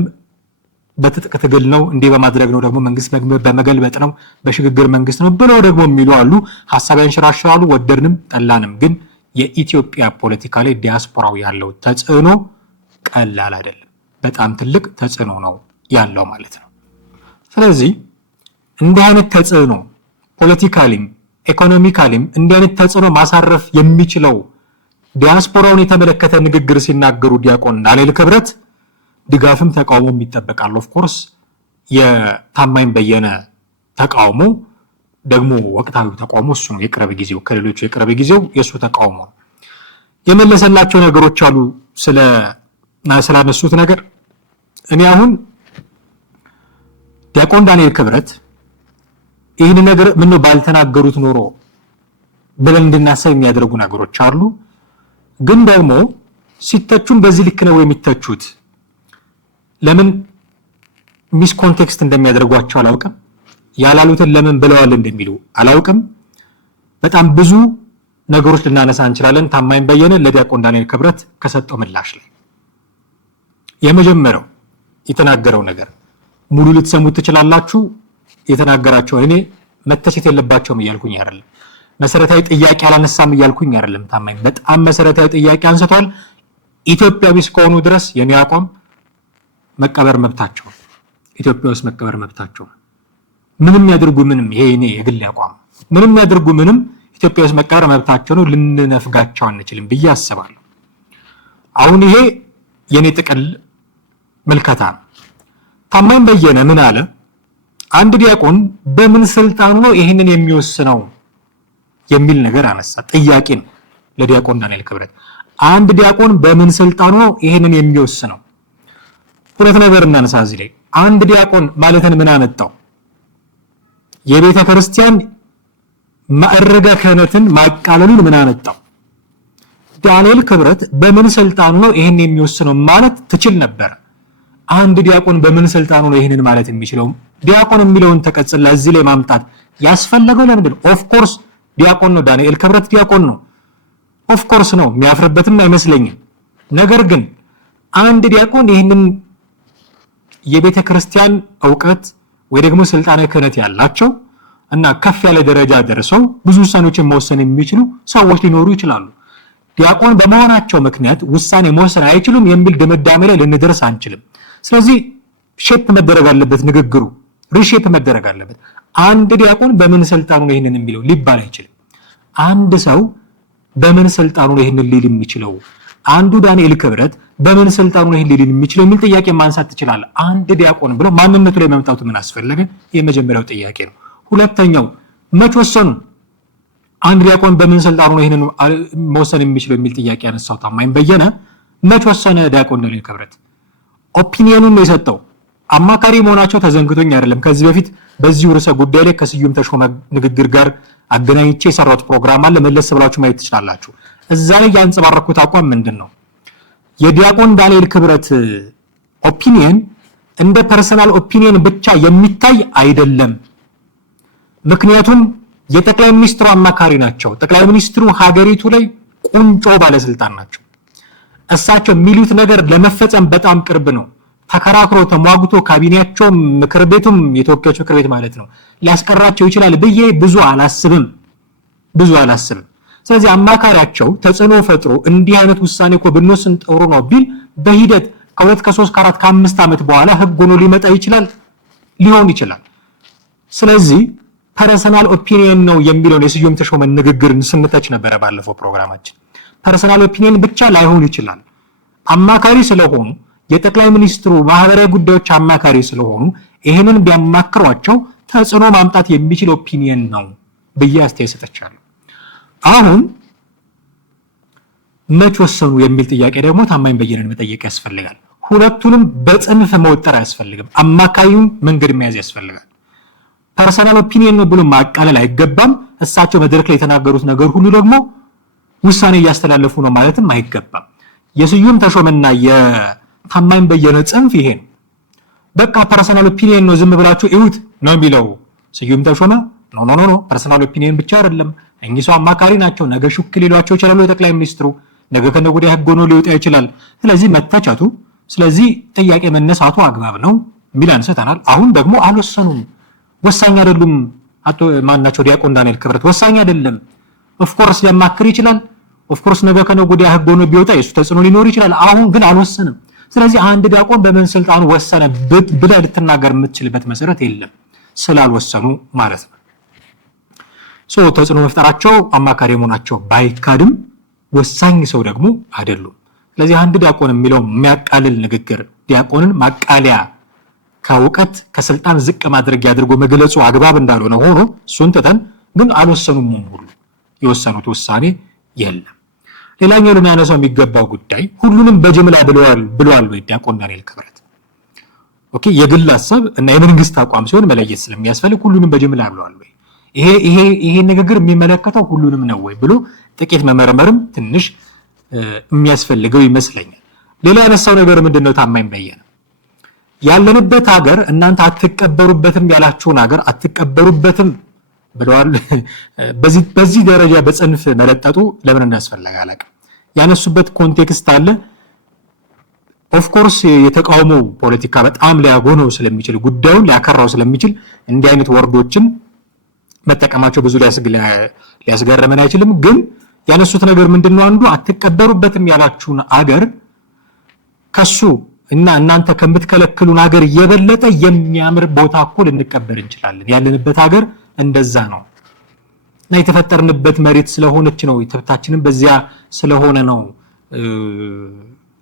በትጥቅ ትግል ነው እንዲህ በማድረግ ነው ደግሞ መንግስት በመገልበጥ ነው በሽግግር መንግስት ነው ብለው ደግሞ የሚሉ አሉ። ሐሳብ ያንሸራሽራሉ። ወደድንም ጠላንም ግን የኢትዮጵያ ፖለቲካ ላይ ዲያስፖራው ያለው ተጽዕኖ ቀላል አይደለም። በጣም ትልቅ ተጽዕኖ ነው ያለው ማለት ነው። ስለዚህ እንዲህ አይነት ተጽዕኖ ፖለቲካሊም ኢኮኖሚካሊም እንዲህ አይነት ተጽዕኖ ማሳረፍ የሚችለው ዲያስፖራውን የተመለከተ ንግግር ሲናገሩ ዲያቆን ዳንኤል ክብረት ድጋፍም ተቃውሞም ይጠበቃል። ኦፍ ኮርስ የታማኝ በየነ ተቃውሞ ደግሞ ወቅታዊ ተቃውሞ እሱ ነው። የቅርብ ጊዜው ከሌሎቹ የቅርብ ጊዜው የሱ ተቃውሞ የመለሰላቸው ነገሮች አሉ ስላነሱት ነገር። እኔ አሁን ዲያቆን ዳንኤል ክብረት ይህን ነገር ምነው ባልተናገሩት ኖሮ ብለን እንድናሰብ የሚያደርጉ ነገሮች አሉ። ግን ደግሞ ሲተቹን በዚህ ልክ ነው የሚተቹት። ለምን ሚስ ኮንቴክስት እንደሚያደርጓቸው አላውቅም። ያላሉትን ለምን ብለዋል እንደሚሉ አላውቅም። በጣም ብዙ ነገሮች ልናነሳ እንችላለን። ታማኝ በየነ ለዲያቆን ዳንኤል ክብረት ከሰጠው ምላሽ ላይ የመጀመሪያው የተናገረው ነገር ሙሉ ልትሰሙት ትችላላችሁ። የተናገራቸው እኔ መተቸት የለባቸውም እያልኩኝ አይደለም። መሰረታዊ ጥያቄ አላነሳም እያልኩኝ አይደለም። ታማኝ በጣም መሰረታዊ ጥያቄ አንስቷል። ኢትዮጵያዊ እስከሆኑ ድረስ የኔ አቋም መቀበር መብታቸው፣ ኢትዮጵያ ውስጥ መቀበር መብታቸው። ምንም ያድርጉ ምንም፣ ይሄ እኔ የግል አቋም፣ ምንም ያድርጉ ምንም ኢትዮጵያ ውስጥ መቀበር መብታቸው ነው። ልንነፍጋቸው አንችልም ብዬ አስባለሁ። አሁን ይሄ የኔ ጥቅል ምልከታ ነው። ታማኝ በየነ ምን አለ? አንድ ዲያቆን በምን ስልጣኑ ነው ይሄንን የሚወስነው የሚል ነገር አነሳ። ጥያቄ ነው። ለዲያቆን ዳንኤል ክብረት አንድ ዲያቆን በምን ስልጣኑ ነው ይሄንን የሚወስነው? ሁለት ነገር እናነሳ እዚህ ላይ። አንድ ዲያቆን ማለትን ምን አመጣው? የቤተ ክርስቲያን ማዕረገ ክህነትን ማቃለሉን ምን አመጣው? ዳንኤል ክብረት በምን ስልጣኑ ነው ይሄን የሚወስነው ማለት ትችል ነበር። አንድ ዲያቆን በምን ስልጣኑ ነው ይሄንን ማለት የሚችለው? ዲያቆን የሚለውን ተቀጽላ እዚህ ላይ ማምጣት ያስፈለገው ለምንድን ነው? ኦፍ ኮርስ ዲያቆን ነው፣ ዳንኤል ክብረት ዲያቆን ነው። ኦፍ ኮርስ ነው፣ የሚያፍርበትም አይመስለኝም። ነገር ግን አንድ ዲያቆን ይሄንን የቤተ ክርስቲያን ዕውቀት ወይ ደግሞ ስልጣነ ክህነት ያላቸው እና ከፍ ያለ ደረጃ ደርሰው ብዙ ውሳኔዎችን መወሰን የሚችሉ ሰዎች ሊኖሩ ይችላሉ። ዲያቆን በመሆናቸው ምክንያት ውሳኔ መወሰን አይችሉም የሚል ድምዳሜ ላይ ልንደርስ አንችልም። ስለዚህ ሼፕ መደረግ አለበት፣ ንግግሩ ሪሼፕ መደረግ አለበት። አንድ ዲያቆን በምን ስልጣኑ ነው ይሄንን የሚለው ሊባል አይችልም። አንድ ሰው በምን ስልጣኑ ነው ይሄንን ሊል የሚችለው? አንዱ ዳንኤል ክብረት በምን ስልጣኑ ነው ይሄንን ሊል የሚችለው የሚል ጥያቄ ማንሳት ትችላለህ። አንድ ዲያቆን ብሎ ማንነቱ ላይ መምጣቱ ምን አስፈለገ? የመጀመሪያው ጥያቄ ነው። ሁለተኛው መች ወሰኑ? አንድ ዲያቆን በምን ስልጣኑ ነው ይሄንን መወሰን የሚችለው የሚል ጥያቄ ያነሳው ታማኝ በየነ መች ወሰነ? ዲያቆን ዳንኤል ክብረት ኦፒኒየኑን ነው የሰጠው። አማካሪ መሆናቸው ተዘንግቶኝ አይደለም። ከዚህ በፊት በዚሁ ርዕሰ ጉዳይ ላይ ከስዩም ተሾመ ንግግር ጋር አገናኝቼ የሰራሁት ፕሮግራም አለ፣ መለስ ብላችሁ ማየት ትችላላችሁ። እዛ ላይ ያንጸባረኩት አቋም ምንድን ነው? የዲያቆን ዳንኤል ክብረት ኦፒኒየን እንደ ፐርሰናል ኦፒኒየን ብቻ የሚታይ አይደለም። ምክንያቱም የጠቅላይ ሚኒስትሩ አማካሪ ናቸው። ጠቅላይ ሚኒስትሩ ሀገሪቱ ላይ ቁንጮ ባለስልጣን ናቸው። እሳቸው የሚሉት ነገር ለመፈጸም በጣም ቅርብ ነው። ተከራክሮ ተሟግቶ ካቢኔያቸው ምክር ቤቱም የተወካዮች ምክር ቤት ማለት ነው ሊያስቀራቸው ይችላል ብዬ ብዙ አላስብም። ስለዚህ አማካሪያቸው ተጽዕኖ ፈጥሮ እንዲህ አይነት ውሳኔ እኮ ብንወስን ጥሩ ነው ቢል በሂደት ከ2 ከ3 ከ4 ከ5 ዓመት በኋላ ህግ ሆኖ ሊመጣ ሊሆን ይችላል። ስለዚህ ፐርሰናል ኦፒኒየን ነው የሚለውን የስዩም ተሾመ ንግግርን ስንተች ነበረ ባለፈው ፕሮግራማችን። ፐርሰናል ኦፒኒየን ብቻ ላይሆን ይችላል። አማካሪ ስለሆኑ የጠቅላይ ሚኒስትሩ ማህበራዊ ጉዳዮች አማካሪ ስለሆኑ ይሄንን ቢያማክሯቸው ተጽዕኖ ማምጣት የሚችል ኦፒኒየን ነው ብዬ አስተያየት ሰጥቻለሁ። አሁን መች ወሰኑ የሚል ጥያቄ ደግሞ ታማኝ በየነን መጠየቅ ያስፈልጋል። ሁለቱንም በጽንፍ መወጠር አያስፈልግም። አማካሪውን መንገድ መያዝ ያስፈልጋል። ፐርሰናል ኦፒኒየን ነው ብሎ ማቃለል አይገባም። እሳቸው መድረክ ላይ የተናገሩት ነገር ሁሉ ደግሞ ውሳኔ እያስተላለፉ ነው ማለትም አይገባም። የስዩም ተሾመና የታማኝ በየነ ጽንፍ ይሄ ነው። በቃ ፐርሰናል ኦፒኒየን ነው ዝም ብላችሁ እዩት ነው የሚለው ስዩም ተሾመ። ኖ ፐርሰናል ኦፒኒየን ብቻ አይደለም። እኚህ ሰው አማካሪ ናቸው። ነገ ሹክ ሊሏቸው ይችላሉ የጠቅላይ ሚኒስትሩ። ነገ ከነገ ወዲያ ህግ ሆኖ ሊወጣ ይችላል። ስለዚህ መተቸቱ፣ ስለዚህ ጥያቄ መነሳቱ አግባብ ነው የሚል አንስተናል። አሁን ደግሞ አልወሰኑም፣ ወሳኝ አይደሉም። አቶ ማናቸው ዲያቆን ዳንኤል ክብረት ወሳኝ አይደለም። ኦፍኮርስ ሊያማክር ይችላል። ኦፍኮርስ ነገ ከነገ ወዲያ ህግ ሆኖ ቢወጣ የሱ ተጽዕኖ ሊኖር ይችላል። አሁን ግን አልወሰንም። ስለዚህ አንድ ዲያቆን በምን ስልጣኑ ወሰነ ብለህ ልትናገር የምትችልበት መሰረት የለም፣ ስላልወሰኑ ማለት ነው። ተጽዕኖ መፍጠራቸው አማካሪ መሆናቸው ባይካድም ወሳኝ ሰው ደግሞ አይደሉም። ስለዚህ አንድ ዲያቆን የሚለው የሚያቃልል ንግግር ዲያቆንን ማቃለያ ከእውቀት ከስልጣን ዝቅ ማድረግ ያድርጎ መግለጹ አግባብ እንዳልሆነ ሆኖ እሱን ትተን ግን አልወሰኑም ሁሉ የወሰኑት ውሳኔ የለም። ሌላኛው ልናነሳው የሚገባው ጉዳይ ሁሉንም በጅምላ ብለዋል ወይ ዲያቆን ዳንኤል ክብረት? ኦኬ፣ የግል ሐሳብ እና የመንግስት አቋም ሲሆን መለየት ስለሚያስፈልግ ሁሉንም በጅምላ ብለዋል ወይ? ይሄ ንግግር የሚመለከተው ሁሉንም ነው ወይ ብሎ ጥቂት መመርመርም ትንሽ የሚያስፈልገው ይመስለኛል። ሌላ ያነሳው ነገር ምንድነው? ታማኝ በየነ ያለንበት ሀገር እናንተ አትቀበሩበትም ያላችሁን ሀገር አትቀበሩበትም ብለዋል። በዚህ ደረጃ በጽንፍ መለጠጡ ለምን እንዳስፈለገ አላውቅም። ያነሱበት ኮንቴክስት አለ። ኦፍ ኮርስ የተቃውሞ ፖለቲካ በጣም ሊያጎነው ስለሚችል ጉዳዩን ሊያከራው ስለሚችል እንዲህ አይነት ወርዶችን መጠቀማቸው ብዙ ሊያስገርመን አይችልም። ግን ያነሱት ነገር ምንድነው? አንዱ አትቀበሩበትም ያላችሁን አገር ከሱ እና እናንተ ከምትከለክሉን ሀገር የበለጠ የሚያምር ቦታ እኮ ልንቀበር እንችላለን። ያለንበት ሀገር እንደዛ ነው እና የተፈጠርንበት መሬት ስለሆነች ነው፣ የተፈታችንን በዚያ ስለሆነ ነው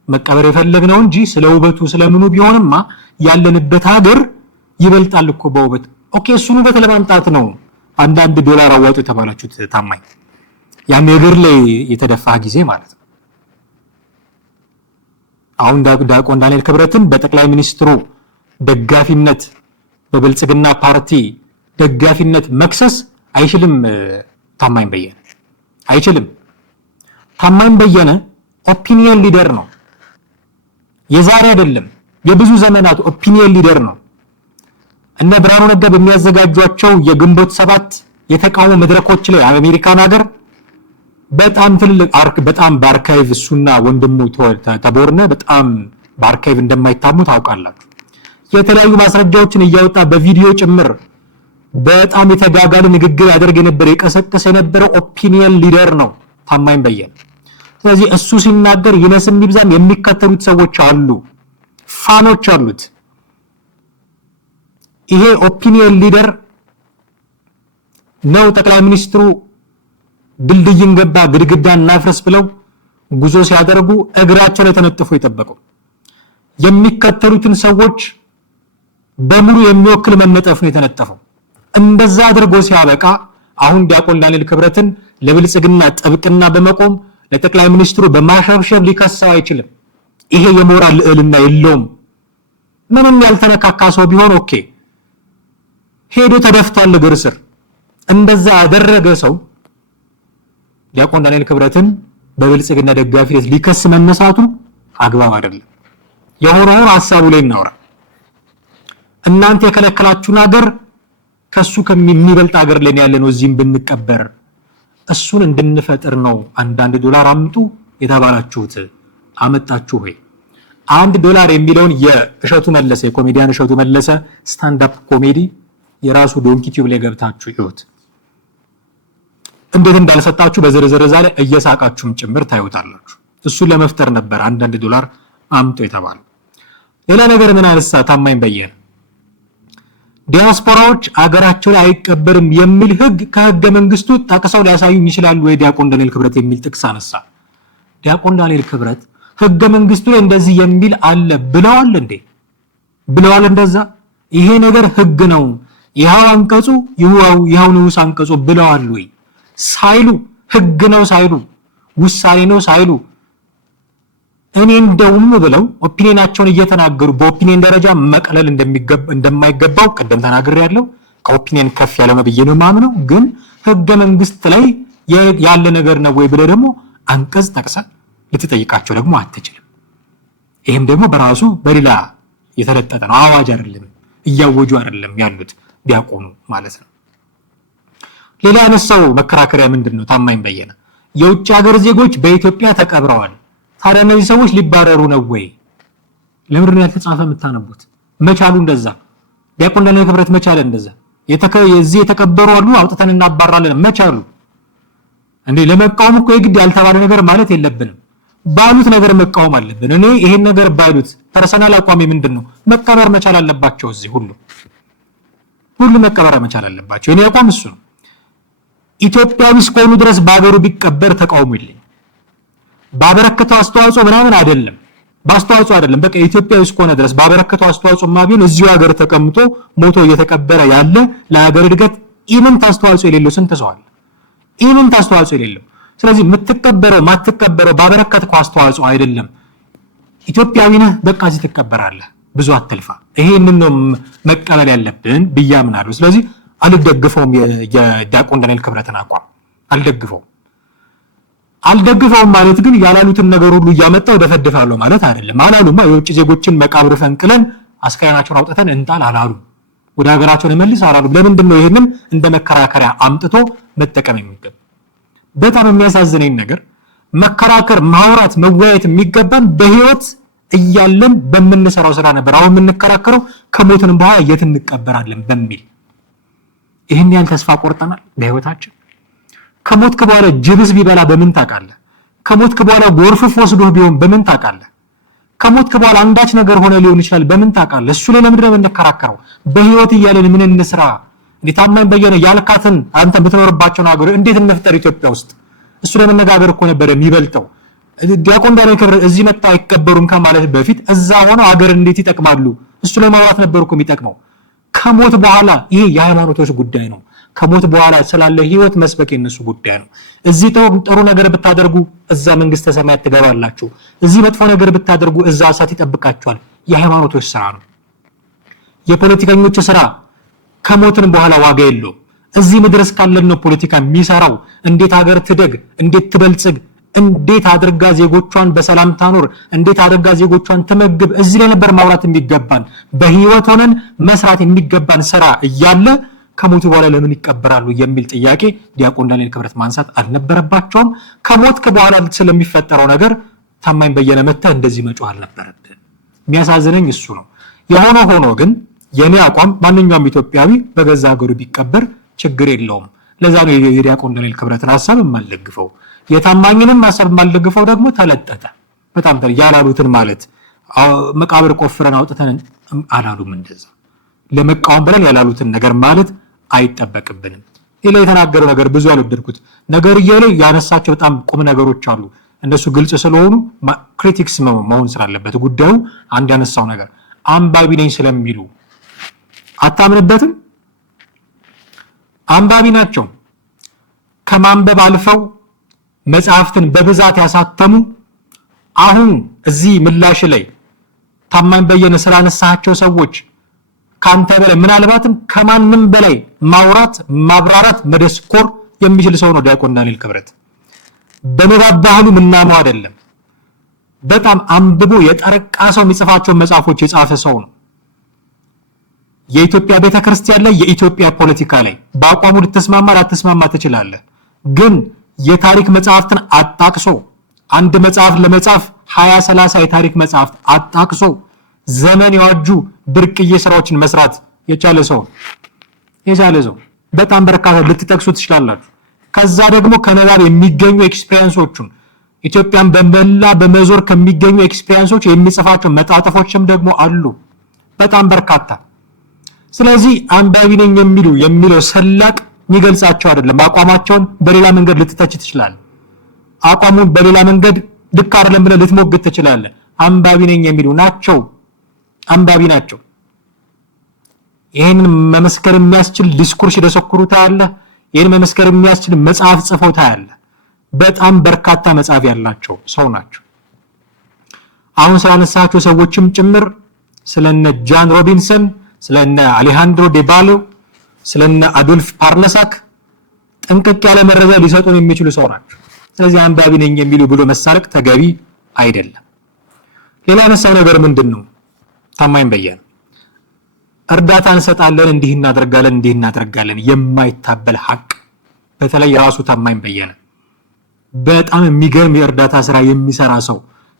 መቀበር የፈለግነው እንጂ ስለ ውበቱ ስለምኑ ቢሆንማ ያለንበት ሀገር ይበልጣል እኮ በውበት። ኦኬ፣ እሱን ውበት ለማምጣት ነው አንዳንድ ዶላር አዋጡ የተባላችሁት ታማኝ። ያን እግር ላይ የተደፋ ጊዜ ማለት ነው። አሁን ዲያቆን ዳንኤል ክብረትን በጠቅላይ ሚኒስትሩ ደጋፊነት በብልጽግና ፓርቲ ደጋፊነት መክሰስ አይችልም። ታማኝ በየነ አይችልም። ታማኝ በየነ ኦፒኒየን ሊደር ነው። የዛሬ አይደለም የብዙ ዘመናት ኦፒኒየን ሊደር ነው። እነ ብርሃኑ ነጋ በሚያዘጋጇቸው የግንቦት 7 የተቃውሞ መድረኮች ላይ አሜሪካን ሀገር በጣም ትልቅ በጣም በአርካይቭ እሱና ወንድሙ ተቦርነ በጣም በአርካይቭ እንደማይታሙ ታውቃላችሁ። የተለያዩ ማስረጃዎችን እያወጣ በቪዲዮ ጭምር በጣም የተጋጋለ ንግግር ያደርግ የነበረ የቀሰቀሰ የነበረ ኦፒኒየን ሊደር ነው ታማኝ በየነ። ስለዚህ እሱ ሲናገር ይነስም ይብዛም የሚከተሉት ሰዎች አሉ፣ ፋኖች አሉት። ይሄ ኦፒኒየን ሊደር ነው ጠቅላይ ሚኒስትሩ ድልድይን ገባ ግድግዳን እናፍረስ ብለው ጉዞ ሲያደርጉ እግራቸው ላይ ተነጥፎ የጠበቀው የሚከተሉትን ሰዎች በሙሉ የሚወክል መነጠፍ ነው የተነጠፈው። እንደዛ አድርጎ ሲያበቃ አሁን ዲያቆን ዳንኤል ክብረትን ለብልጽግና ጥብቅና በመቆም ለጠቅላይ ሚኒስትሩ በማሸብሸብ ሊከሰው አይችልም። ይሄ የሞራል ልዕልና የለውም። ምንም ያልተነካካ ሰው ቢሆን ኦኬ ሄዶ ተደፍቷል እግር ስር። እንደዛ ያደረገ ሰው ዲያቆን ዳንኤል ክብረትን በብልጽግና ደጋፊነት ሊከስ መነሳቱ አግባብ አይደለም። የሆነውን ሐሳቡ ላይ እናውራ። እናንተ የከለከላችሁን ሀገር ከሱ ከሚበልጥ ሀገር ላይ ያለነው እዚህም ብንቀበር እሱን እንድንፈጥር ነው $1 አምጡ የተባላችሁት አመጣችሁ ወይ? $1 የሚለውን የእሸቱ መለሰ የኮሜዲያን እሸቱ መለሰ ስታንድ አፕ ኮሜዲ የራሱ ዶንኪ ቲዩብ ላይ ገብታችሁ ይሁት እንዴት እንዳልሰጣችሁ በዝርዝር እዛ ላይ እየሳቃችሁም ጭምር ታዩታላችሁ። እሱን ለመፍጠር ነበር $1 አምጡ የተባለው። ሌላ ነገር ምን አነሳ ታማኝ በየነ? ዲያስፖራዎች አገራቸው ላይ አይቀበርም የሚል ህግ ከህገ መንግስቱ ጠቅሰው ሊያሳዩኝ ይችላሉ ወይ ዲያቆን ዳንኤል ክብረት የሚል ጥቅስ አነሳ። ዲያቆን ዳንኤል ክብረት ህገ መንግስቱ ላይ እንደዚህ የሚል አለ ብለዋል እንዴ? ብለዋል እንደዛ? ይሄ ነገር ህግ ነው ይሄው አንቀጹ ይሄው ንዑስ አንቀጹ ብለዋል ወይ? ሳይሉ ህግ ነው ሳይሉ ውሳኔ ነው ሳይሉ እኔ እንደውም ብለው ኦፒኒየናቸውን እየተናገሩ በኦፒኒየን ደረጃ መቀለል እንደማይገባው ቀደም ተናግሬያለሁ። ከኦፒኒየን ከፍ ያለ ነው ብዬ ነው ማምነው። ግን ህገ መንግስት ላይ ያለ ነገር ነው ወይ ብለ ደግሞ አንቀጽ ጠቅሰ ልትጠይቃቸው ደግሞ አትችልም። ይሄም ደግሞ በራሱ በሌላ የተለጠጠ ነው። አዋጅ አይደለም፣ እያወጁ አይደለም ያሉት ዲያቆኑ ማለት ነው። ሌላ ያነሳው መከራከሪያ ምንድነው? ታማኝ በየነ የውጭ ሀገር ዜጎች በኢትዮጵያ ተቀብረዋል። ታዲያ እነዚህ ሰዎች ሊባረሩ ነው ወይ? ለምንድን ነው ያልተጻፈ የምታነቡት? መቻሉ እንደዛ ዲያቆን ዳንኤል ክብረት መቻለ እንደዛ የዚህ የተቀበሩ አሉ አውጥተን እናባራለን መቻሉ እንዴ? ለመቃወም እኮ የግድ ያልተባለ ነገር ማለት የለብንም። ባሉት ነገር መቃወም አለብን። እኔ ይሄን ነገር ባሉት ፐርሰናል አቋሜ ምንድነው? መቀበር መቻል አለባቸው። እዚህ ሁሉ መቀበር መቻል አለባቸው። እኔ አቋም እሱ ነው። ኢትዮጵያዊ እስከሆኑ ድረስ በአገሩ ቢቀበር ተቃውሞ የለኝም። ባበረከተው አስተዋጽኦ ምናምን አይደለም፣ ባስተዋጽኦ አይደለም። በቃ ኢትዮጵያዊ እስከሆነ ድረስ ባበረከተው አስተዋጽኦ ማቢውን እዚሁ ሀገር ተቀምጦ ሞቶ እየተቀበረ ያለ ለሀገር እድገት ኢምንት አስተዋጽኦ የሌለው ስንት ሰው አለ? ኢምንት አስተዋጽኦ የሌለው። ስለዚህ የምትቀበረው ማትቀበረው ባበረከተው አስተዋጽኦ አይደለም። ኢትዮጵያዊ ነህ በቃ እዚህ ትቀበራለህ፣ ብዙ አትልፋ። ይሄንን ነው መቀበል ያለብን ብዬ አምናለሁ። ስለዚህ አልደግፈውም። የዲያቆን ዳንኤል ክብረትን አቋም አልደግፈውም ማለት ግን ያላሉትን ነገር ሁሉ እያመጣው ደፈድፋለሁ ማለት አይደለም። አላሉማ የውጭ ዜጎችን መቃብር ፈንቅለን አስከሬናቸውን አውጥተን እንጣል አላሉ። ወደ ሀገራቸውን መልስ አላሉ። ለምንድን ነው ይሄንን እንደ መከራከሪያ አምጥቶ መጠቀም የሚገባ? በጣም የሚያሳዝነኝ ነገር መከራከር፣ ማውራት፣ መወያየት የሚገባን በህይወት እያለን በምንሰራው ስራ ነበር። አሁን የምንከራከረው ከሞትን በኋላ የት እንቀበራለን በሚል ይሄን ያህል ተስፋ ቆርጠናል በህይወታችን። ከሞትክ በኋላ ጅብስ ቢበላ በምን ታውቃለህ? ከሞትክ በኋላ ጎርፍ ወስዶህ ቢሆን በምን ታውቃለህ? ከሞትክ በኋላ አንዳች ነገር ሆነ ሊሆን ይችላል በምን ታውቃለህ? እሱ ላይ ለምንድን ነው የምንከራከረው? በህይወት እያለን ምን እንስራ? እንዴ ታማኝ በየነ ያልካትን አንተ የምትኖርባቸው ሀገሮች እንዴት እንፍጠር ኢትዮጵያ ውስጥ? እሱ ላይ መነጋገር እኮ ነበር የሚበልጠው። ዲያቆን ዳንኤል ክብረት እዚህ መጣ አይቀበሩም ከማለት በፊት እዛ ሆነው ሀገር እንዴት ይጠቅማሉ እሱ ላይ ማውራት ነበር እኮ የሚጠቅመው። ከሞት በኋላ ይሄ የሃይማኖቶች ጉዳይ ነው። ከሞት በኋላ ስላለ ህይወት መስበክ የነሱ ጉዳይ ነው። እዚህ ጥሩ ነገር ብታደርጉ እዛ መንግስተ ሰማያት ትገባላችሁ፣ እዚህ መጥፎ ነገር ብታደርጉ እዛ እሳት ይጠብቃችኋል። የሃይማኖቶች ስራ ነው። የፖለቲከኞች ስራ ከሞትን በኋላ ዋጋ የለውም። እዚህ ምድር እስካለን ነው ፖለቲካ የሚሰራው። እንዴት ሀገር ትደግ፣ እንዴት ትበልጽግ፣ እንዴት አድርጋ ዜጎቿን በሰላም ታኖር፣ እንዴት አድርጋ ዜጎቿን ትመግብ፣ እዚህ ላይ ነበር ማውራት የሚገባን። በህይወት ሆነን መስራት የሚገባን ስራ እያለ ከሞቱ በኋላ ለምን ይቀበራሉ የሚል ጥያቄ ዲያቆን ዳንኤል ክብረት ማንሳት አልነበረባቸውም። ከሞትክ በኋላ ስለሚፈጠረው ነገር ታማኝ በየነ መተህ እንደዚህ መጮህ አልነበረብህም። የሚያሳዝነኝ እሱ ነው። የሆነ ሆኖ ግን የኔ አቋም ማንኛውም ኢትዮጵያዊ በገዛ ሀገሩ ቢቀበር ችግር የለውም። ለዛ ነው የዲያቆን ዳንኤል ክብረትን ሐሳብ የማልደግፈው። የታማኝንም ሐሳብ የማልደግፈው ደግሞ ተለጠጠ። በጣም ያላሉትን ማለት መቃብር ቆፍረን አውጥተን አላሉም። እንደዛ ለመቃወም ብለን ያላሉትን ነገር ማለት አይጠበቅብንም። ሌላ የተናገረው ነገር ብዙ ያልወደድኩት ነገር ላይ ያነሳቸው በጣም ቁም ነገሮች አሉ። እነሱ ግልጽ ስለሆኑ ክሪቲክስ መሆን ስላለበት ጉዳዩ አንድ ያነሳው ነገር አንባቢ ነኝ ስለሚሉ አታምንበትም። አንባቢ ናቸው። ከማንበብ አልፈው መጽሐፍትን በብዛት ያሳተሙ አሁን እዚህ ምላሽ ላይ ታማኝ በየነ ስላነሳቸው ሰዎች ካንተ በላይ ምናልባትም ከማንም በላይ ማውራት፣ ማብራራት፣ መደስኮር የሚችል ሰው ነው ዲያቆን ዳንኤል ክብረት። በንባብ ባህሉ ምናምን አይደለም። በጣም አንብቦ የጠረቃ ሰው የሚጽፋቸው መጽሐፎች የጻፈ ሰው ነው። የኢትዮጵያ ቤተክርስቲያን ላይ የኢትዮጵያ ፖለቲካ ላይ በአቋሙ ልትስማማ ላትስማማ ትችላለህ። ግን የታሪክ መጽሐፍትን አጣቅሶ አንድ መጽሐፍ ለመጻፍ 20-30 የታሪክ መጽሐፍት አጣቅሶ ዘመን የዋጁ ብርቅዬ ስራዎችን መስራት የቻለ ሰው በጣም በርካታ ልትጠቅሱ ትችላላችሁ። ከዛ ደግሞ ከነባብ የሚገኙ ኤክስፒሪየንሶቹን ኢትዮጵያን በመላ በመዞር ከሚገኙ ኤክስፒሪየንሶች የሚጽፋቸው መጣጥፎችም ደግሞ አሉ በጣም በርካታ። ስለዚህ አንባቢ ነኝ የሚለው ሰላቅ የሚገልጻቸው አይደለም። አቋማቸውን በሌላ መንገድ ልትተች ትችላለህ። አቋሙን በሌላ መንገድ ልክ አይደለም ብለህ ልትሞግት ትችላለህ። አንባቢ ነኝ የሚሉ ናቸው። አንባቢ ናቸው። ይሄንን መመስከር የሚያስችል ዲስኩርስ ይደሰኩሩ ታያለህ። ይሄን መመስከር የሚያስችል መጽሐፍ ጽፈው ታያለህ። በጣም በርካታ መጽሐፍ ያላቸው ሰው ናቸው። አሁን ስላነሳቸው ሰዎችም ጭምር ስለነ ጃን ሮቢንሰን፣ ስለነ አሌሃንድሮ ዴባሎ፣ ስለነ አዶልፍ ፓርነሳክ ጥንቅቅ ያለ መረጃ ሊሰጡን የሚችሉ ሰው ናቸው። ስለዚህ አንባቢ ነኝ የሚሉ ብሎ መሳለቅ ተገቢ አይደለም። ሌላ ያነሳው ነገር ምንድነው? ታማኝ በየነ እርዳታ እንሰጣለን፣ እንዲህ እናደርጋለን የማይታበል ሐቅ። በተለይ ራሱ ታማኝ በየነ በጣም የሚገርም የእርዳታ ስራ የሚሰራ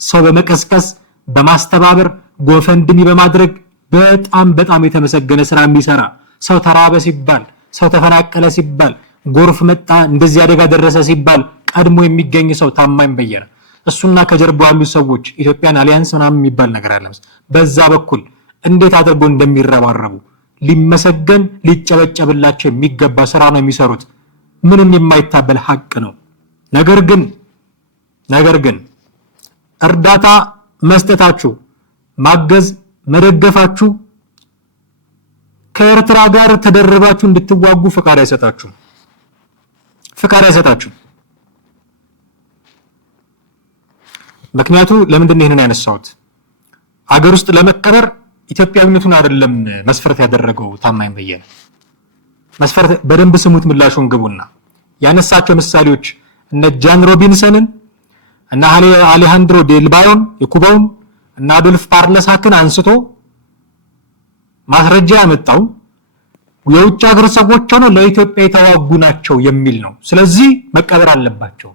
ሰው በመቀስቀስ በማስተባበር ጎፈንድሚ በማድረግ በጣም የተመሰገነ ስራ የሚሰራ ሰው ተራበ ሲባል፣ ሰው ተፈናቀለ ሲባል፣ ጎርፍ መጣ፣ እንደዚህ አደጋ ደረሰ ሲባል ቀድሞ የሚገኝ ሰው ታማኝ በየነ። እሱና ከጀርባው ያሉ ሰዎች ኢትዮጵያን አሊያንስ ምናምን የሚባል ነገር አለ። በዛ በኩል እንዴት አድርጎ እንደሚረባረቡ ሊመሰገን ሊጨበጨብላቸው የሚገባ ስራ ነው የሚሰሩት። ምንም የማይታበል ሐቅ ነው። ነገር ግን እርዳታ መስጠታችሁ፣ ማገዝ፣ መደገፋችሁ ከኤርትራ ጋር ተደረባችሁ እንድትዋጉ ፍቃድ አይሰጣችሁም። ምክንያቱ ለምንድን ነው ይሄንን ያነሳሁት? አገር ውስጥ ለመከበር ኢትዮጵያዊነቱን አይደለም መስፈርት ያደረገው ታማኝ በየነ። መስፈርት በደንብ ስሙት፣ ምላሹን ግቡና ያነሳቸው ምሳሌዎች እነ ጃን ሮቢንሰንን እና አሌሃንድሮ ዴልባዮን የኩባውን እና አዶልፍ ፓርነሳክን አንስቶ ማስረጃ ያመጣው የውጭ ሀገር ሰዎች ሆነው ለኢትዮጵያ የተዋጉ ናቸው የሚል ነው። ስለዚህ መቀበር አለባቸው።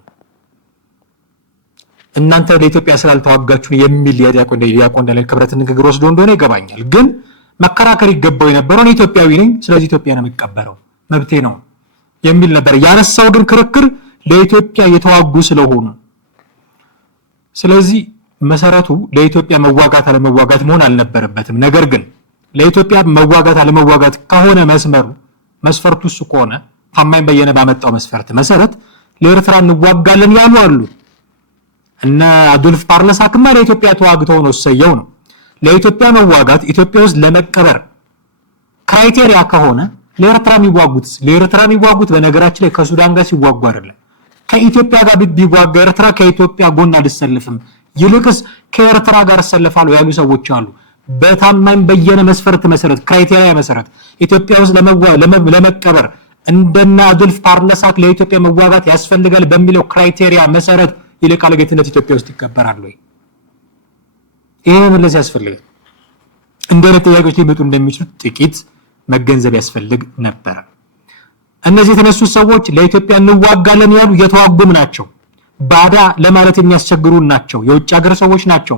እናንተ ለኢትዮጵያ ስላልተዋጋችሁ የሚል የዲያቆን ዳንኤል ክብረት ንግግር ወስዶ እንደሆነ ይገባኛል። ግን መከራከር ይገባው የነበረው ኢትዮጵያዊ ነኝ፣ ስለዚህ ኢትዮጵያ ነው የሚቀበረው፣ መብቴ ነው የሚል ነበር ያነሳው። ግን ክርክር ለኢትዮጵያ የተዋጉ ስለሆኑ፣ ስለዚህ መሰረቱ ለኢትዮጵያ መዋጋት አለመዋጋት መሆን አልነበረበትም። ነገር ግን ለኢትዮጵያ መዋጋት አለመዋጋት ከሆነ መስፈርቱ እሱ ከሆነ ታማኝ በየነ ባመጣው መስፈርት መሰረት ለኤርትራ እንዋጋለን ያሉ አሉ። እና አዶልፍ ፓርነሳክማ ለኢትዮጵያ ተዋግተው ነው ሰየው ነው። ለኢትዮጵያ መዋጋት ኢትዮጵያ ውስጥ ለመቀበር ክራይቴሪያ ከሆነ ለኤርትራ የሚዋጉት በነገራችን ላይ ከሱዳን ጋር ሲዋጉ አይደለም። ከኢትዮጵያ ጋር ቢዋጋ ኤርትራ ከኢትዮጵያ ጎን አልሰለፍም፣ ይልቅስ ከኤርትራ ጋር እሰለፋለሁ ያሉ ሰዎች አሉ። በታማኝ በየነ መስፈርት መሰረት ክራይቴሪያ መሰረት ኢትዮጵያ ውስጥ ለመቀበር እንደና አዶልፍ ፓርለሳክ ለኢትዮጵያ መዋጋት ያስፈልጋል በሚለው ክራይቴሪያ መሰረት ይልቃል ጌትነት ኢትዮጵያ ውስጥ ይከበራል ወይ? ይሄ መመለስ ያስፈልጋል። እንደነ ጥያቄዎች ሊመጡ እንደሚችሉ ጥቂት መገንዘብ ያስፈልግ ነበር። እነዚህ የተነሱ ሰዎች ለኢትዮጵያ እንዋጋለን ያሉ የተዋጉም ናቸው። ባዳ ለማለት የሚያስቸግሩ ናቸው። የውጭ ሀገር ሰዎች ናቸው።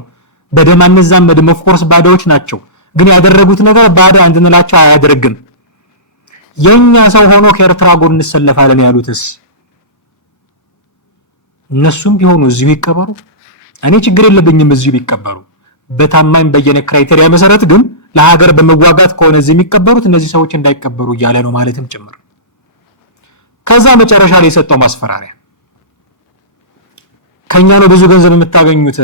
በደም አንዛመድም። ኦፍ ኮርስ ባዳዎች ናቸው። ግን ያደረጉት ነገር ባዳ እንድንላቸው አያደርግም። የኛ ሰው ሆኖ ከኤርትራ ጎን እንሰለፋለን ያሉትስ እነሱም ቢሆኑ እዚሁ ይቀበሩ። እኔ ችግር የለብኝም እዚሁ ቢቀበሩ። በታማኝ በየነ ክራይቴሪያ መሰረት ግን ለሀገር በመዋጋት ከሆነ እዚህ የሚቀበሩት እነዚህ ሰዎች እንዳይቀበሩ እያለ ነው ማለትም ጭምር። ከዛ መጨረሻ ላይ የሰጠው ማስፈራሪያ ከኛ ነው ብዙ ገንዘብ የምታገኙት፣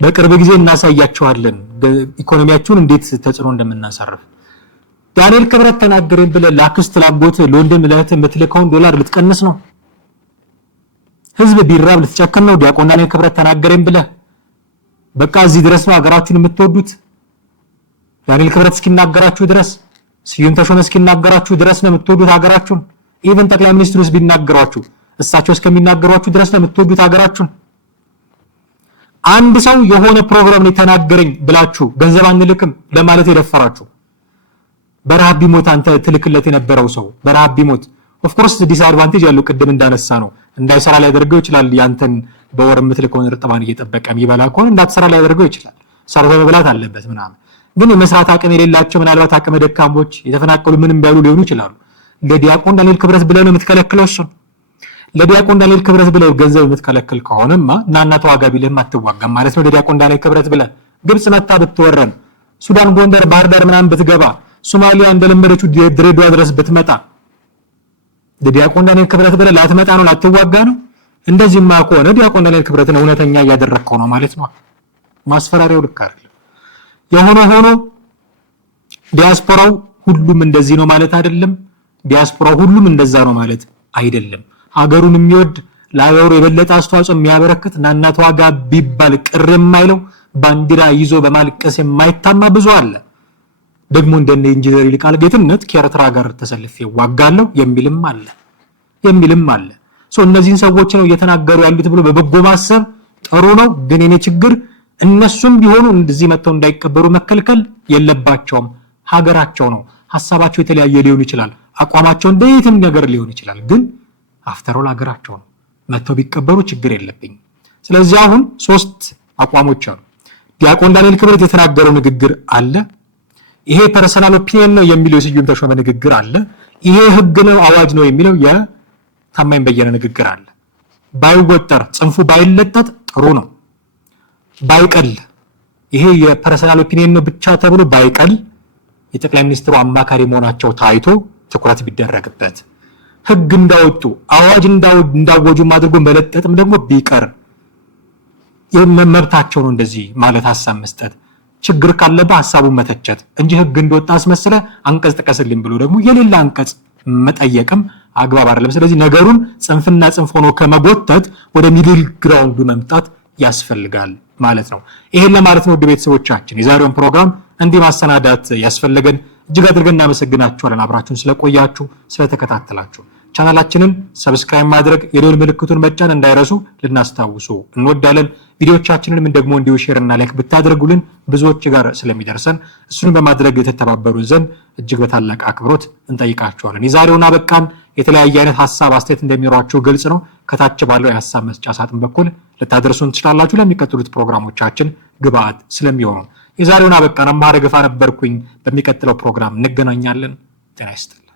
በቅርብ ጊዜ እናሳያችኋለን ኢኮኖሚያችሁን እንዴት ተጽዕኖ እንደምናሳርፍ። ዳንኤል ክብረት ተናገረን ብለህ ላክስት ላጎት ለወንድም ለእህት የምትልከውን ዶላር ልትቀንስ ነው? ህዝብ ቢራብ ልትጨክን ነው? ዲያቆን ዳንኤል ክብረት ተናገረን ብለህ በቃ እዚህ ድረስ ነው ሀገራችሁን የምትወዱት? ዳንኤል ክብረት እስኪናገራችሁ ድረስ፣ ስዩም ተሾመ እስኪናገራችሁ ድረስ ነው የምትወዱት ሀገራችሁን? ኢቭን ጠቅላይ ሚኒስትሩስ ቢናገሯችሁ እሳቸው እስከሚናገሯችሁ ድረስ ነው የምትወዱት ሀገራችሁን? አንድ ሰው የሆነ ፕሮግራም ላይ ተናገረኝ ብላችሁ ገንዘብ አንልክም ለማለት የደፈራችሁ በረሃብ ቢሞት አንተ ትልክለት የነበረው ሰው በረሃብ ቢሞት ኦፍ ኮርስ ዲስአድቫንቴጅ ያለው ቅድም እንዳነሳ ነው እንዳይሰራ ሊያደርገው ይችላል። ያንተን በወር የምትልከውን እርጥባን እየጠበቀ የሚበላ ከሆነ እንዳትሰራ ሊያደርገው ይችላል። ሰርቶ መብላት አለበት ምናምን። ግን የመስራት አቅም የሌላቸው ምናልባት አቅመ ደካሞች የተፈናቀሉ ምንም ቢያሉ ሊሆኑ ይችላሉ። ለዲያቆን ዳንኤል ክብረት ብለህ ነው የምትከለክለው? እሱን ለዲያቆን ዳንኤል ክብረት ብለህ ገንዘብ የምትከለክል ከሆነማ እናና ተዋጋ ቢልህም አትዋጋም ማለት ነው። ለዲያቆን ዳንኤል ክብረት ብለህ ግብጽ መታ ብትወረን፣ ሱዳን፣ ጎንደር፣ ባህር ዳር ምናምን ብትገባ፣ ሶማሊያ እንደለመደችው ድሬዳዋ ድረስ ብትመጣ ለዲያቆን ዳንኤል ክብረት ብለህ ላትመጣ ነው? ላትዋጋ ነው? እንደዚህማ ከሆነ ዲያቆን ዳንኤል ክብረትን እውነተኛ እያደረግከው ነው ማለት ነው። ማስፈራሪያው ልክ አይደለም። የሆነ ሆኖ ዲያስፖራው ሁሉም እንደዚህ ነው ማለት አይደለም። ዲያስፖራው ሁሉም እንደዛ ነው ማለት አይደለም። ሀገሩን የሚወድ ለሀገሩ የበለጠ አስተዋጽኦ የሚያበረክት ናና ተዋጋ ቢባል ቅር የማይለው ባንዲራ ይዞ በማልቀስ የማይታማ ብዙ አለ። ደግሞ እንደነ ኢንጂነር ይልቃል ጌትነት ከኤርትራ ጋር ተሰልፌ ዋጋለሁ የሚልም አለ። እነዚህን ሰዎች ነው እየተናገሩ ያሉት ብሎ በበጎ ማሰብ ጥሩ ነው። ግን የኔ ችግር እነሱም ቢሆኑ እንደዚህ መተው እንዳይቀበሩ መከልከል የለባቸውም። ሀገራቸው ነው። ሐሳባቸው የተለያየ ሊሆን ይችላል። አቋማቸው እንደየትም ነገር ሊሆን ይችላል። ግን አፍተሮል ሀገራቸው ነው። መተው ቢቀበሩ ችግር የለብኝም። ስለዚህ አሁን 3 አቋሞች አሉ። ዲያቆን ዳንኤል ክብረት የተናገረው ንግግር አለ። ይሄ ፐርሰናል ኦፒኒየን ነው የሚለው የስዩም ተሾመ ንግግር አለ። ይሄ ህግ ነው አዋጅ ነው የሚለው የታማኝ በየነ ንግግር አለ። ባይወጠር ጽንፉ ባይለጠጥ ጥሩ ነው። ባይቀል ይሄ የፐርሰናል ኦፒኒየን ነው ብቻ ተብሎ ባይቀል የጠቅላይ ሚኒስትሩ አማካሪ መሆናቸው ታይቶ ትኩረት ቢደረግበት፣ ህግ እንዳወጡ አዋጅ እንዳወጁ አድርጎ መለጠጥም ደግሞ ቢቀር መብታቸው ነው። እንደዚህ ማለት ሐሳብ መስጠት ችግር ካለበት ሐሳቡን መተቸት እንጂ ህግ እንደወጣ አስመስለ አንቀጽ ጥቀስልኝ ብሎ ደግሞ የሌላ አንቀጽ መጠየቅም አግባብ አይደለም። ስለዚህ ነገሩን ጽንፍና ጽንፍ ሆኖ ከመጎተት ወደ ሚድል ግራውንዱ መምጣት ያስፈልጋል ማለት ነው። ይሄን ለማለት ነው። ውድ ቤተሰቦቻችን የዛሬውን ፕሮግራም እንዲህ ማሰናዳት ያስፈልገን እጅግ አድርገን እናመሰግናችኋለን። አብራችሁን ስለቆያችሁ ስለተከታተላችሁ ቻናላችንን ሰብስክራይብ ማድረግ የደወል ምልክቱን መጫን እንዳይረሱ ልናስታውሱ እንወዳለን። ቪዲዮቻችንንም ደግሞ እንዲሁ ሼር እና ላይክ ብታደርጉልን ብዙዎች ጋር ስለሚደርሰን እሱን በማድረግ የተተባበሩን ዘንድ እጅግ በታላቅ አክብሮት እንጠይቃችኋለን። የዛሬውን አበቃን። የተለያየ አይነት ሐሳብ አስተያየት እንደሚኖራችሁ ግልጽ ነው። ከታች ባለው የሐሳብ መስጫ ሳጥን በኩል ልታደርሱን ትችላላችሁ። ለሚቀጥሉት ፕሮግራሞቻችን ግብአት ስለሚሆኑ የዛሬውን አበቃን። አማረ ገፋ ነበርኩኝ። በሚቀጥለው ፕሮግራም እንገናኛለን። ጤና ይስጥልኝ።